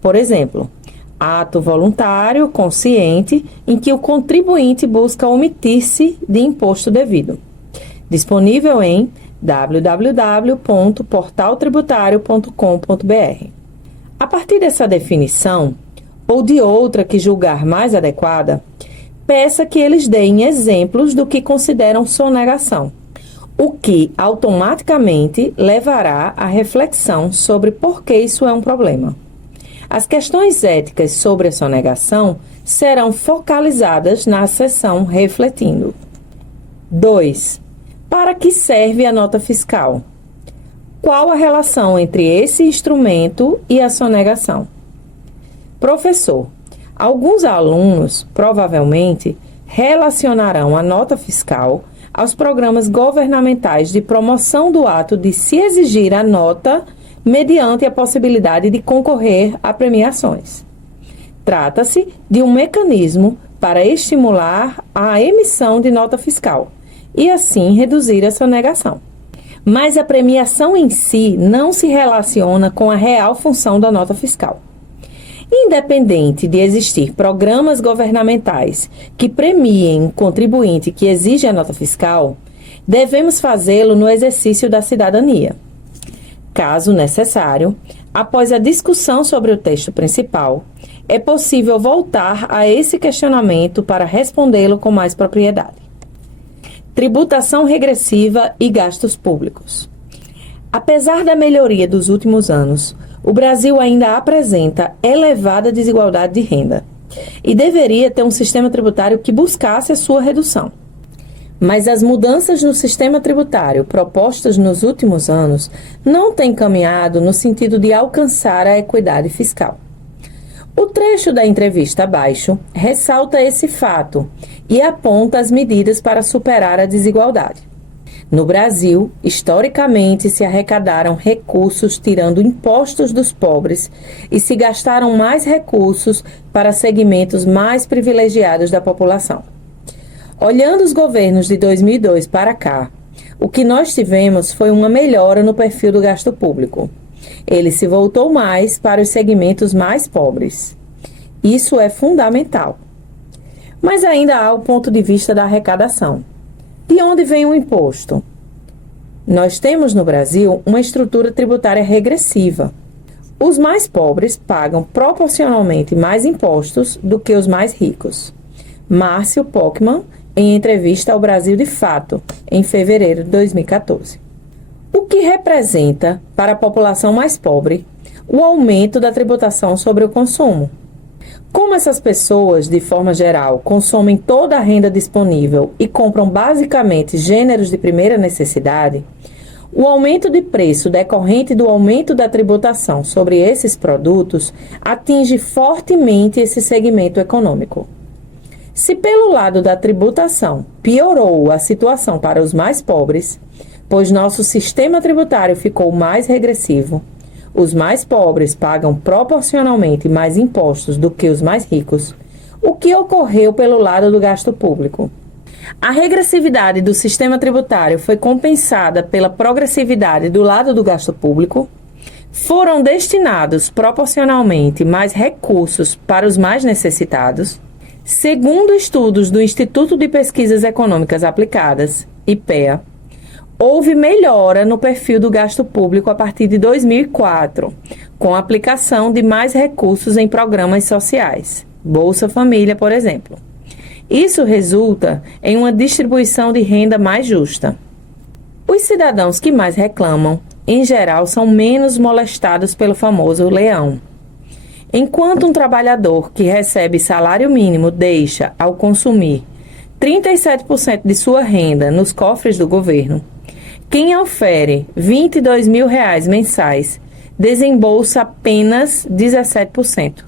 Por exemplo, ato voluntário, consciente, em que o contribuinte busca omitir-se de imposto devido. Disponível em www.portaltributário.com.br. A partir dessa definição, ou de outra que julgar mais adequada, peça que eles deem exemplos do que consideram sonegação, o que automaticamente levará à reflexão sobre por que isso é um problema. As questões éticas sobre a sonegação serão focalizadas na seção Refletindo. 2. Para que serve a nota fiscal? Qual a relação entre esse instrumento e a sonegação? Professor, alguns alunos, provavelmente, relacionarão a nota fiscal aos programas governamentais de promoção do ato de se exigir a nota mediante a possibilidade de concorrer a premiações. Trata-se de um mecanismo para estimular a emissão de nota fiscal e, assim, reduzir a sonegação. Mas a premiação em si não se relaciona com a real função da nota fiscal. Independente de existir programas governamentais que premiem um contribuinte que exige a nota fiscal, devemos fazê-lo no exercício da cidadania. Caso necessário, após a discussão sobre o texto principal, é possível voltar a esse questionamento para respondê-lo com mais propriedade. Tributação regressiva e gastos públicos. Apesar da melhoria dos últimos anos, o Brasil ainda apresenta elevada desigualdade de renda e deveria ter um sistema tributário que buscasse a sua redução. Mas as mudanças no sistema tributário propostas nos últimos anos não têm caminhado no sentido de alcançar a equidade fiscal. O trecho da entrevista abaixo ressalta esse fato e aponta as medidas para superar a desigualdade. No Brasil, historicamente, se arrecadaram recursos tirando impostos dos pobres e se gastaram mais recursos para segmentos mais privilegiados da população. Olhando os governos de 2002 para cá, o que nós tivemos foi uma melhora no perfil do gasto público. Ele se voltou mais para os segmentos mais pobres. Isso é fundamental. Mas ainda há o ponto de vista da arrecadação. De onde vem o imposto? Nós temos no Brasil uma estrutura tributária regressiva. Os mais pobres pagam proporcionalmente mais impostos do que os mais ricos. Márcio Pockmann, em entrevista ao Brasil de Fato, em fevereiro de 2014. O que representa para a população mais pobre o aumento da tributação sobre o consumo? Como essas pessoas, de forma geral, consomem toda a renda disponível e compram basicamente gêneros de primeira necessidade, o aumento de preço decorrente do aumento da tributação sobre esses produtos atinge fortemente esse segmento econômico. Se pelo lado da tributação piorou a situação para os mais pobres, pois nosso sistema tributário ficou mais regressivo, os mais pobres pagam proporcionalmente mais impostos do que os mais ricos, o que ocorreu pelo lado do gasto público? A regressividade do sistema tributário foi compensada pela progressividade do lado do gasto público? Foram destinados proporcionalmente mais recursos para os mais necessitados? Segundo estudos do Instituto de Pesquisas Econômicas Aplicadas, IPEA, houve melhora no perfil do gasto público a partir de 2004, com a aplicação de mais recursos em programas sociais, Bolsa Família, por exemplo. Isso resulta em uma distribuição de renda mais justa. Os cidadãos que mais reclamam, em geral, são menos molestados pelo famoso leão. Enquanto um trabalhador que recebe salário mínimo deixa, ao consumir, 37% de sua renda nos cofres do governo, quem ofere R$22 mil mensais desembolsa apenas 17%,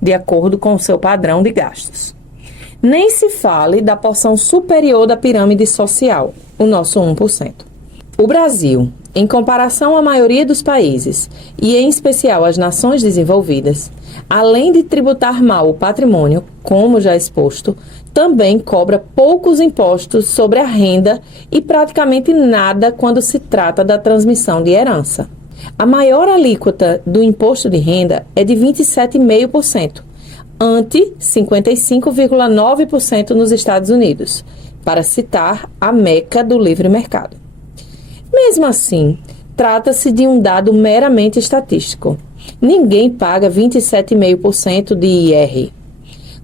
de acordo com o seu padrão de gastos. Nem se fale da porção superior da pirâmide social, o nosso 1%. O Brasil, em comparação à maioria dos países, e em especial as nações desenvolvidas, além de tributar mal o patrimônio, como já exposto, também cobra poucos impostos sobre a renda e praticamente nada quando se trata da transmissão de herança. A maior alíquota do imposto de renda é de 27,5%, ante 55,9% nos Estados Unidos, para citar a meca do livre mercado. Mesmo assim, trata-se de um dado meramente estatístico. Ninguém paga 27,5% de IR.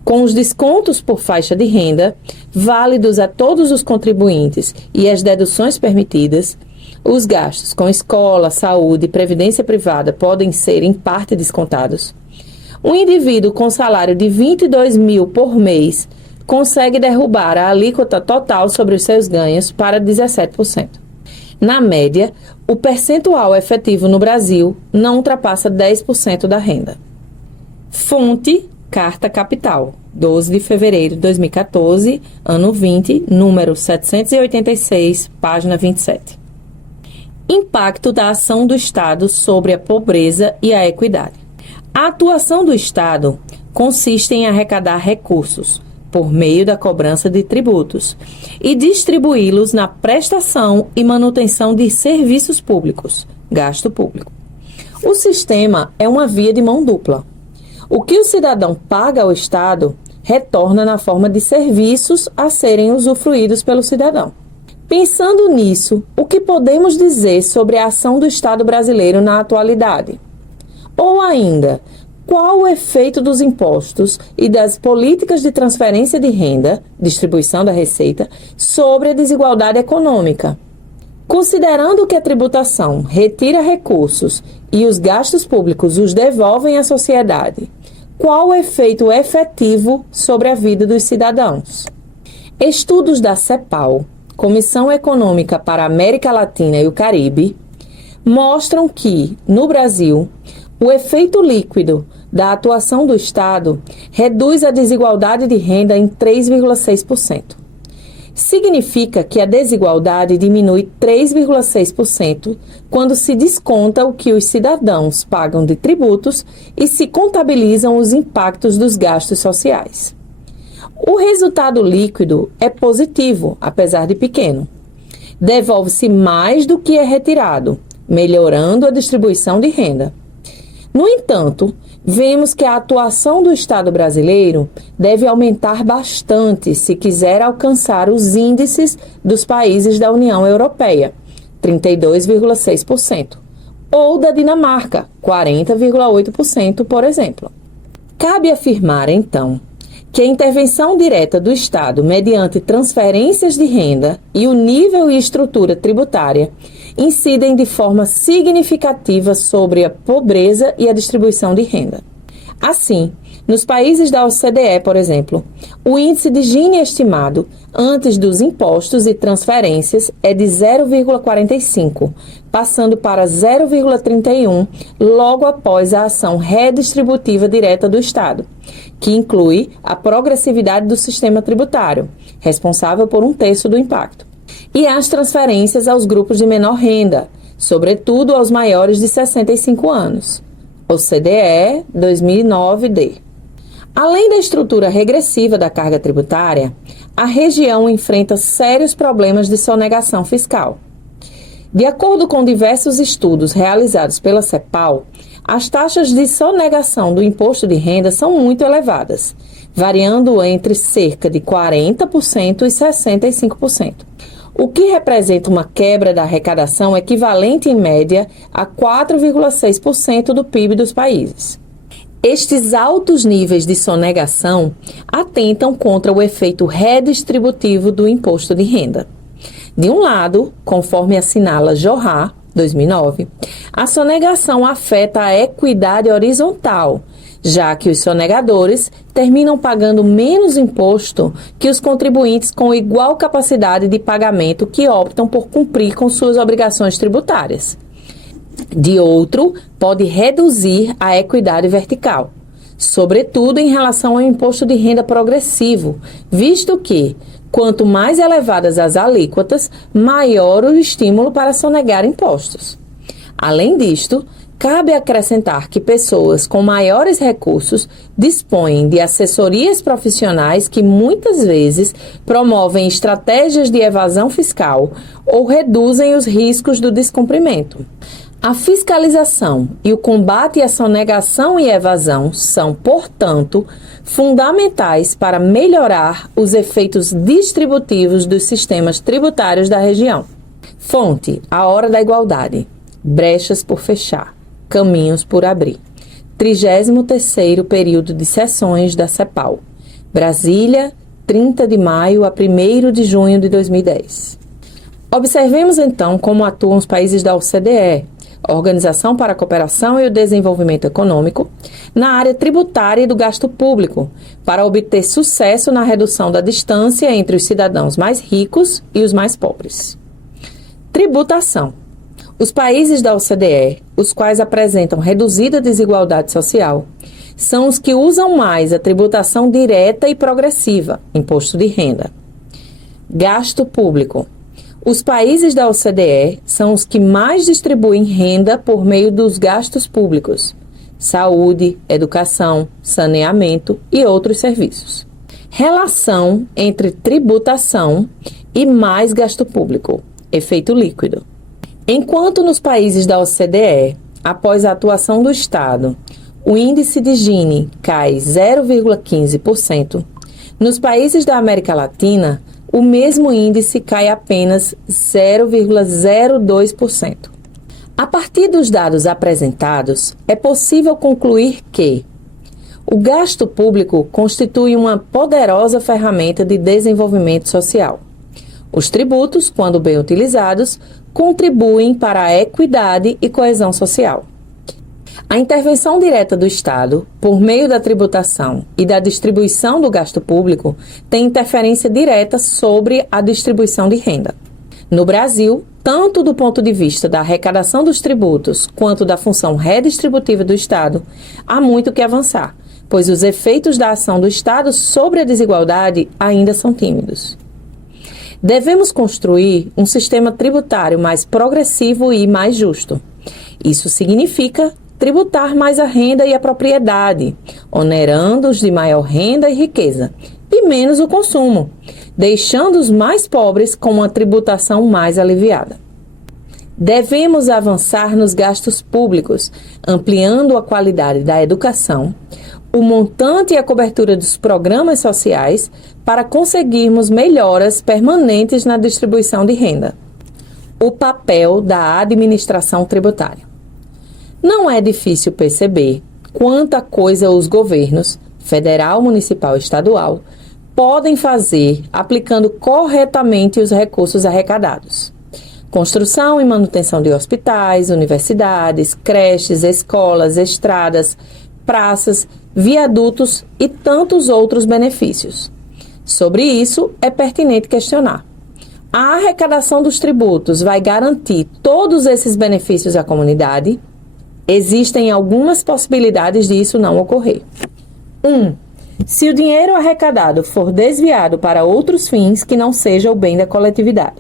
Com os descontos por faixa de renda, válidos a todos os contribuintes e as deduções permitidas, os gastos com escola, saúde e previdência privada podem ser em parte descontados. Um indivíduo com salário de 22 mil por mês consegue derrubar a alíquota total sobre os seus ganhos para 17%. Na média, o percentual efetivo no Brasil não ultrapassa 10% da renda. Fonte: Carta Capital, 12 de fevereiro de 2014, ano 20, número 786, página 27. Impacto da ação do Estado sobre a pobreza e a equidade. A atuação do Estado consiste em arrecadar recursos por meio da cobrança de tributos e distribuí-los na prestação e manutenção de serviços públicos, gasto público. O sistema é uma via de mão dupla. O que o cidadão paga ao Estado retorna na forma de serviços a serem usufruídos pelo cidadão. Pensando nisso, o que podemos dizer sobre a ação do Estado brasileiro na atualidade? Ou ainda, qual o efeito dos impostos e das políticas de transferência de renda, distribuição da receita, sobre a desigualdade econômica? Considerando que a tributação retira recursos e os gastos públicos os devolvem à sociedade, qual o efeito efetivo sobre a vida dos cidadãos? Estudos da CEPAL, Comissão Econômica para a América Latina e o Caribe, mostram que, no Brasil, o efeito líquido da atuação do Estado reduz a desigualdade de renda em 3,6%. Significa que a desigualdade diminui 3,6% quando se desconta o que os cidadãos pagam de tributos e se contabilizam os impactos dos gastos sociais. O resultado líquido é positivo, apesar de pequeno. Devolve-se mais do que é retirado, melhorando a distribuição de renda. No entanto, vemos que a atuação do Estado brasileiro deve aumentar bastante se quiser alcançar os índices dos países da União Europeia, 32,6%, ou da Dinamarca, 40,8%, por exemplo. Cabe afirmar, então, que a intervenção direta do Estado mediante transferências de renda e o nível e estrutura tributária incidem de forma significativa sobre a pobreza e a distribuição de renda. Assim, nos países da OCDE, por exemplo, o índice de Gini estimado antes dos impostos e transferências é de 0,45, passando para 0,31 logo após a ação redistributiva direta do Estado, que inclui a progressividade do sistema tributário, responsável por 1/3 do impacto, e as transferências aos grupos de menor renda, sobretudo aos maiores de 65 anos. OCDE 2009-D. Além da estrutura regressiva da carga tributária, a região enfrenta sérios problemas de sonegação fiscal. De acordo com diversos estudos realizados pela CEPAL, as taxas de sonegação do imposto de renda são muito elevadas, variando entre cerca de 40% e 65%, o que representa uma quebra da arrecadação equivalente, em média, a 4,6% do PIB dos países. Estes altos níveis de sonegação atentam contra o efeito redistributivo do imposto de renda. De um lado, conforme assinala Johar, 2009, a sonegação afeta a equidade horizontal, já que os sonegadores terminam pagando menos imposto que os contribuintes com igual capacidade de pagamento que optam por cumprir com suas obrigações tributárias. De outro, pode reduzir a equidade vertical, sobretudo em relação ao imposto de renda progressivo, visto que, quanto mais elevadas as alíquotas, maior o estímulo para sonegar impostos. Além disto, cabe acrescentar que pessoas com maiores recursos dispõem de assessorias profissionais que muitas vezes promovem estratégias de evasão fiscal ou reduzem os riscos do descumprimento. A fiscalização e o combate à sonegação e evasão são, portanto, fundamentais para melhorar os efeitos distributivos dos sistemas tributários da região. Fonte: A Hora da Igualdade. Brechas por fechar. Caminhos por abrir. 33º período de sessões da CEPAL. Brasília, 30 de maio a 1º de junho de 2010. Observemos então como atuam os países da OCDE, Organização para a Cooperação e o Desenvolvimento Econômico, na área tributária e do gasto público, para obter sucesso na redução da distância entre os cidadãos mais ricos e os mais pobres. Tributação. Os países da OCDE, os quais apresentam reduzida desigualdade social, são os que usam mais a tributação direta e progressiva, imposto de renda. Gasto público. Os países da OCDE são os que mais distribuem renda por meio dos gastos públicos, saúde, educação, saneamento e outros serviços. Relação entre tributação e mais gasto público, efeito líquido. Enquanto nos países da OCDE, após a atuação do Estado, o índice de Gini cai 0,15%, nos países da América Latina, o mesmo índice cai apenas 0,02%. A partir dos dados apresentados, é possível concluir que o gasto público constitui uma poderosa ferramenta de desenvolvimento social. Os tributos, quando bem utilizados, contribuem para a equidade e coesão social. A intervenção direta do Estado, por meio da tributação e da distribuição do gasto público, tem interferência direta sobre a distribuição de renda. No Brasil, tanto do ponto de vista da arrecadação dos tributos quanto da função redistributiva do Estado, há muito que avançar, pois os efeitos da ação do Estado sobre a desigualdade ainda são tímidos. Devemos construir um sistema tributário mais progressivo e mais justo. Isso significa tributar mais a renda e a propriedade, onerando os de maior renda e riqueza, e menos o consumo, deixando os mais pobres com uma tributação mais aliviada. Devemos avançar nos gastos públicos, ampliando a qualidade da educação, o montante e a cobertura dos programas sociais para conseguirmos melhoras permanentes na distribuição de renda. O papel da administração tributária. Não é difícil perceber quanta coisa os governos, federal, municipal e estadual, podem fazer aplicando corretamente os recursos arrecadados. Construção e manutenção de hospitais, universidades, creches, escolas, estradas, praças, viadutos e tantos outros benefícios. Sobre isso, é pertinente questionar: a arrecadação dos tributos vai garantir todos esses benefícios à comunidade? Existem algumas possibilidades de isso não ocorrer. 1. Se o dinheiro arrecadado for desviado para outros fins que não seja o bem da coletividade.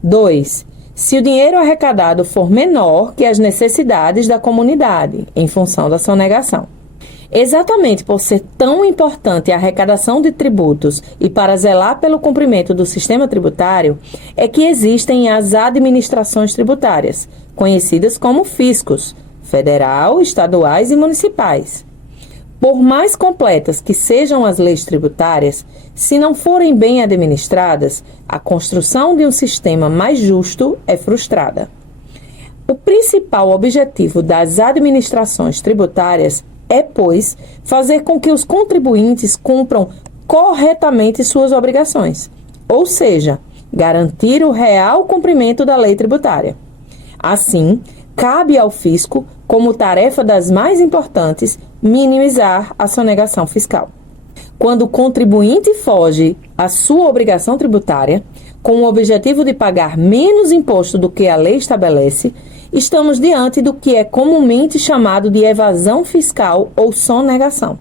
2. Se o dinheiro arrecadado for menor que as necessidades da comunidade, em função da sonegação. Exatamente por ser tão importante a arrecadação de tributos e para zelar pelo cumprimento do sistema tributário, é que existem as administrações tributárias, conhecidas como fiscos, federal, estaduais e municipais. Por mais completas que sejam as leis tributárias, se não forem bem administradas, a construção de um sistema mais justo é frustrada. O principal objetivo das administrações tributárias é, pois, fazer com que os contribuintes cumpram corretamente suas obrigações, ou seja, garantir o real cumprimento da lei tributária. Assim, cabe ao fisco, como tarefa das mais importantes, minimizar a sonegação fiscal. Quando o contribuinte foge à sua obrigação tributária, com o objetivo de pagar menos imposto do que a lei estabelece, estamos diante do que é comumente chamado de evasão fiscal ou sonegação.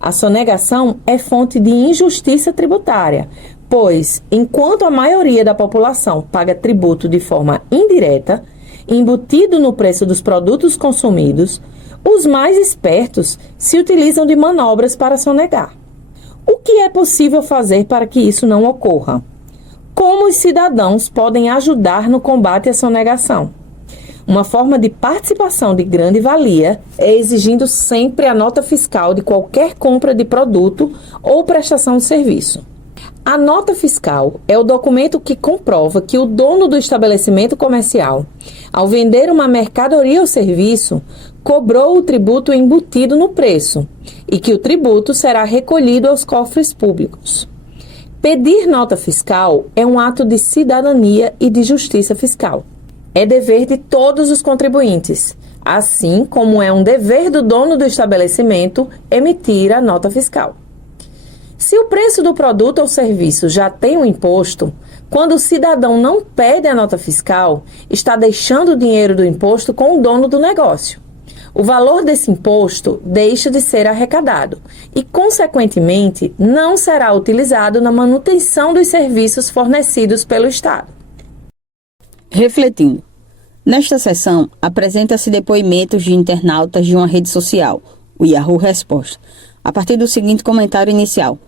A sonegação é fonte de injustiça tributária, pois, enquanto a maioria da população paga tributo de forma indireta, embutido no preço dos produtos consumidos, os mais espertos se utilizam de manobras para sonegar. O que é possível fazer para que isso não ocorra? Como os cidadãos podem ajudar no combate à sonegação? Uma forma de participação de grande valia é exigindo sempre a nota fiscal de qualquer compra de produto ou prestação de serviço. A nota fiscal é o documento que comprova que o dono do estabelecimento comercial, ao vender uma mercadoria ou serviço, cobrou o tributo embutido no preço e que o tributo será recolhido aos cofres públicos. Pedir nota fiscal é um ato de cidadania e de justiça fiscal. É dever de todos os contribuintes, assim como é um dever do dono do estabelecimento emitir a nota fiscal. Se o preço do produto ou serviço já tem um imposto, quando o cidadão não pede a nota fiscal, está deixando o dinheiro do imposto com o dono do negócio. O valor desse imposto deixa de ser arrecadado e, consequentemente, não será utilizado na manutenção dos serviços fornecidos pelo Estado. Refletindo. Nesta sessão, apresenta-se depoimentos de internautas de uma rede social, o Yahoo Resposta, a partir do seguinte comentário inicial.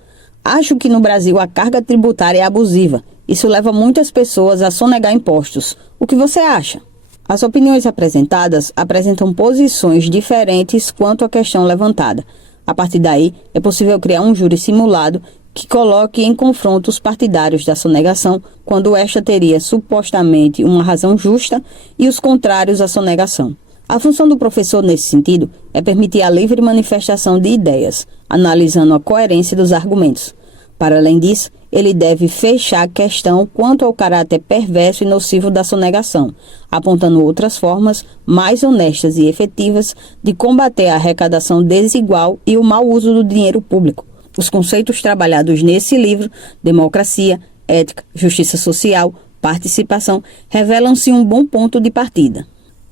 Acho que no Brasil a carga tributária é abusiva. Isso leva muitas pessoas a sonegar impostos. O que você acha? As opiniões apresentadas apresentam posições diferentes quanto à questão levantada. A partir daí, é possível criar um júri simulado que coloque em confronto os partidários da sonegação, quando esta teria supostamente uma razão justa, e os contrários à sonegação. A função do professor nesse sentido é permitir a livre manifestação de ideias, analisando a coerência dos argumentos. Para além disso, ele deve fechar a questão quanto ao caráter perverso e nocivo da sonegação, apontando outras formas mais honestas e efetivas de combater a arrecadação desigual e o mau uso do dinheiro público. Os conceitos trabalhados nesse livro, democracia, ética, justiça social, participação, revelam-se um bom ponto de partida.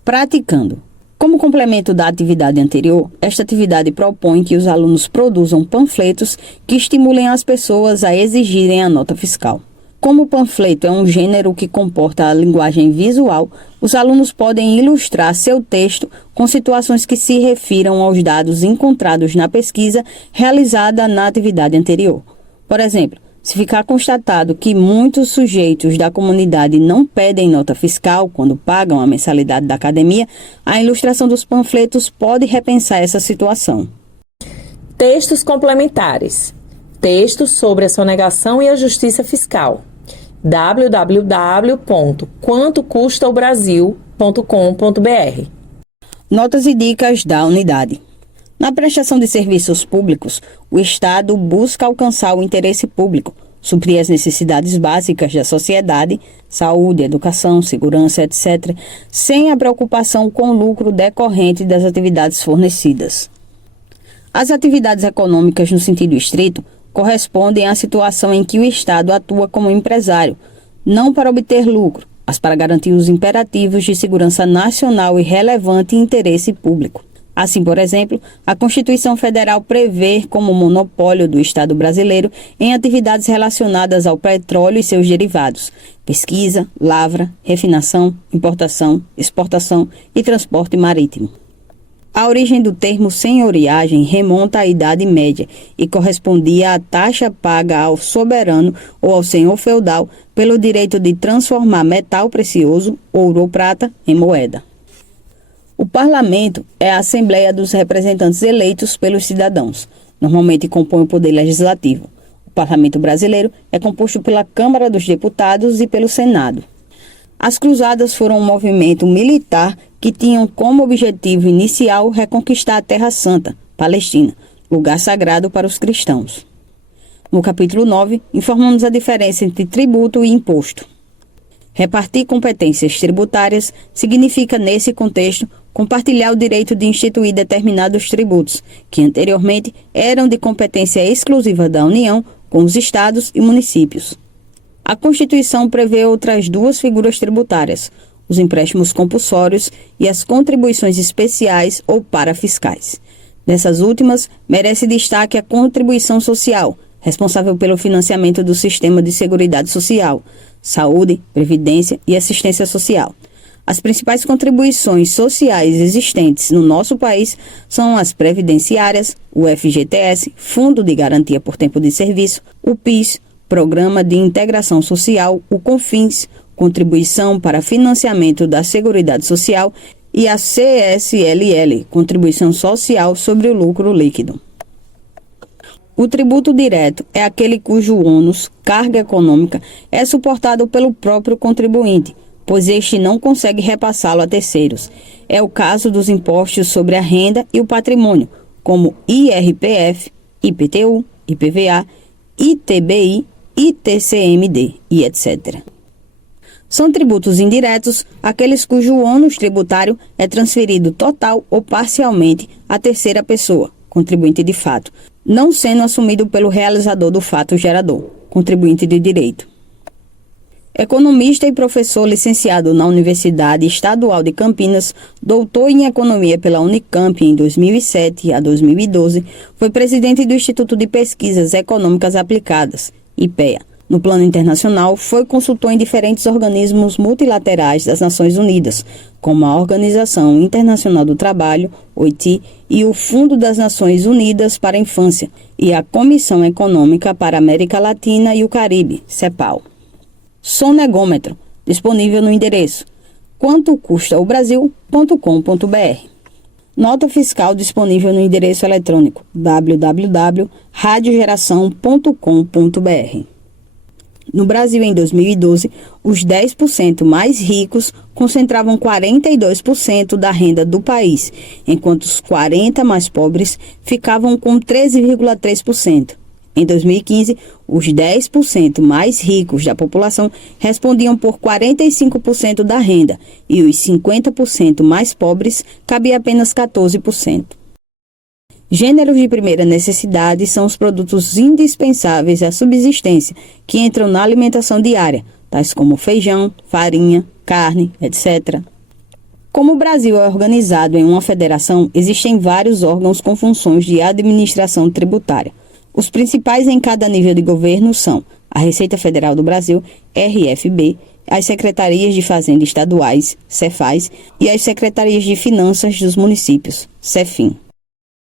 Praticando. Como complemento da atividade anterior, esta atividade propõe que os alunos produzam panfletos que estimulem as pessoas a exigirem a nota fiscal. Como o panfleto é um gênero que comporta a linguagem visual, os alunos podem ilustrar seu texto com situações que se refiram aos dados encontrados na pesquisa realizada na atividade anterior. Por exemplo, Se ficar constatado que muitos sujeitos da comunidade não pedem nota fiscal quando pagam a mensalidade da academia, a ilustração dos panfletos pode repensar essa situação. Textos complementares. Textos sobre a sonegação e a justiça fiscal. www.quantocustaobrasil.com.br. Notas e dicas da unidade. Na prestação de serviços públicos, o Estado busca alcançar o interesse público, suprir as necessidades básicas da sociedade, saúde, educação, segurança, etc., sem a preocupação com o lucro decorrente das atividades fornecidas. As atividades econômicas, no sentido estrito, correspondem à situação em que o Estado atua como empresário, não para obter lucro, mas para garantir os imperativos de segurança nacional e relevante interesse público. Assim, por exemplo, a Constituição Federal prevê como monopólio do Estado brasileiro em atividades relacionadas ao petróleo e seus derivados: pesquisa, lavra, refinação, importação, exportação e transporte marítimo. A origem do termo senhoriagem remonta à Idade Média e correspondia à taxa paga ao soberano ou ao senhor feudal pelo direito de transformar metal precioso, ouro ou prata, em moeda. O Parlamento é a Assembleia dos representantes eleitos pelos cidadãos. Normalmente compõe o Poder Legislativo. O Parlamento brasileiro é composto pela Câmara dos Deputados e pelo Senado. As Cruzadas foram um movimento militar que tinham como objetivo inicial reconquistar a Terra Santa, Palestina, lugar sagrado para os cristãos. No capítulo 9, informamos a diferença entre tributo e imposto. Repartir competências tributárias significa, nesse contexto, compartilhar o direito de instituir determinados tributos, que anteriormente eram de competência exclusiva da União, com os estados e municípios. A Constituição prevê outras duas figuras tributárias: os empréstimos compulsórios e as contribuições especiais ou parafiscais. Dessas últimas, merece destaque a contribuição social, responsável pelo financiamento do sistema de seguridade social, saúde, previdência e assistência social. As principais contribuições sociais existentes no nosso país são as previdenciárias, o FGTS, Fundo de Garantia por Tempo de Serviço, o PIS, Programa de Integração Social, o CONFINS, Contribuição para Financiamento da Seguridade Social, e a CSLL, Contribuição Social sobre o Lucro Líquido. O tributo direto é aquele cujo ônus, carga econômica, é suportado pelo próprio contribuinte, pois este não consegue repassá-lo a terceiros. É o caso dos impostos sobre a renda e o patrimônio, como IRPF, IPTU, IPVA, ITBI, ITCMD e etc. São tributos indiretos aqueles cujo ônus tributário é transferido total ou parcialmente à terceira pessoa, contribuinte de fato, não sendo assumido pelo realizador do fato gerador, contribuinte de direito. Economista e professor licenciado na Universidade Estadual de Campinas, doutor em Economia pela Unicamp em 2007 a 2012, foi presidente do Instituto de Pesquisas Econômicas Aplicadas, IPEA. No plano internacional, foi consultor em diferentes organismos multilaterais das Nações Unidas, como a Organização Internacional do Trabalho, OIT, e o Fundo das Nações Unidas para a Infância, e a Comissão Econômica para a América Latina e o Caribe, CEPAL. Sonegômetro, disponível no endereço quantocustaobrasil.com.br. Nota fiscal disponível no endereço eletrônico www.radiogeração.com.br. No Brasil, em 2012, os 10% mais ricos concentravam 42% da renda do país, enquanto os 40% mais pobres ficavam com 13,3%. Em 2015, os 10% mais ricos da população respondiam por 45% da renda e os 50% mais pobres cabiam apenas 14%. Gêneros de primeira necessidade são os produtos indispensáveis à subsistência que entram na alimentação diária, tais como feijão, farinha, carne, etc. Como o Brasil é organizado em uma federação, existem vários órgãos com funções de administração tributária. Os principais em cada nível de governo são a Receita Federal do Brasil, RFB, as Secretarias de Fazenda Estaduais, Cefaz, e as Secretarias de Finanças dos Municípios, Cefim.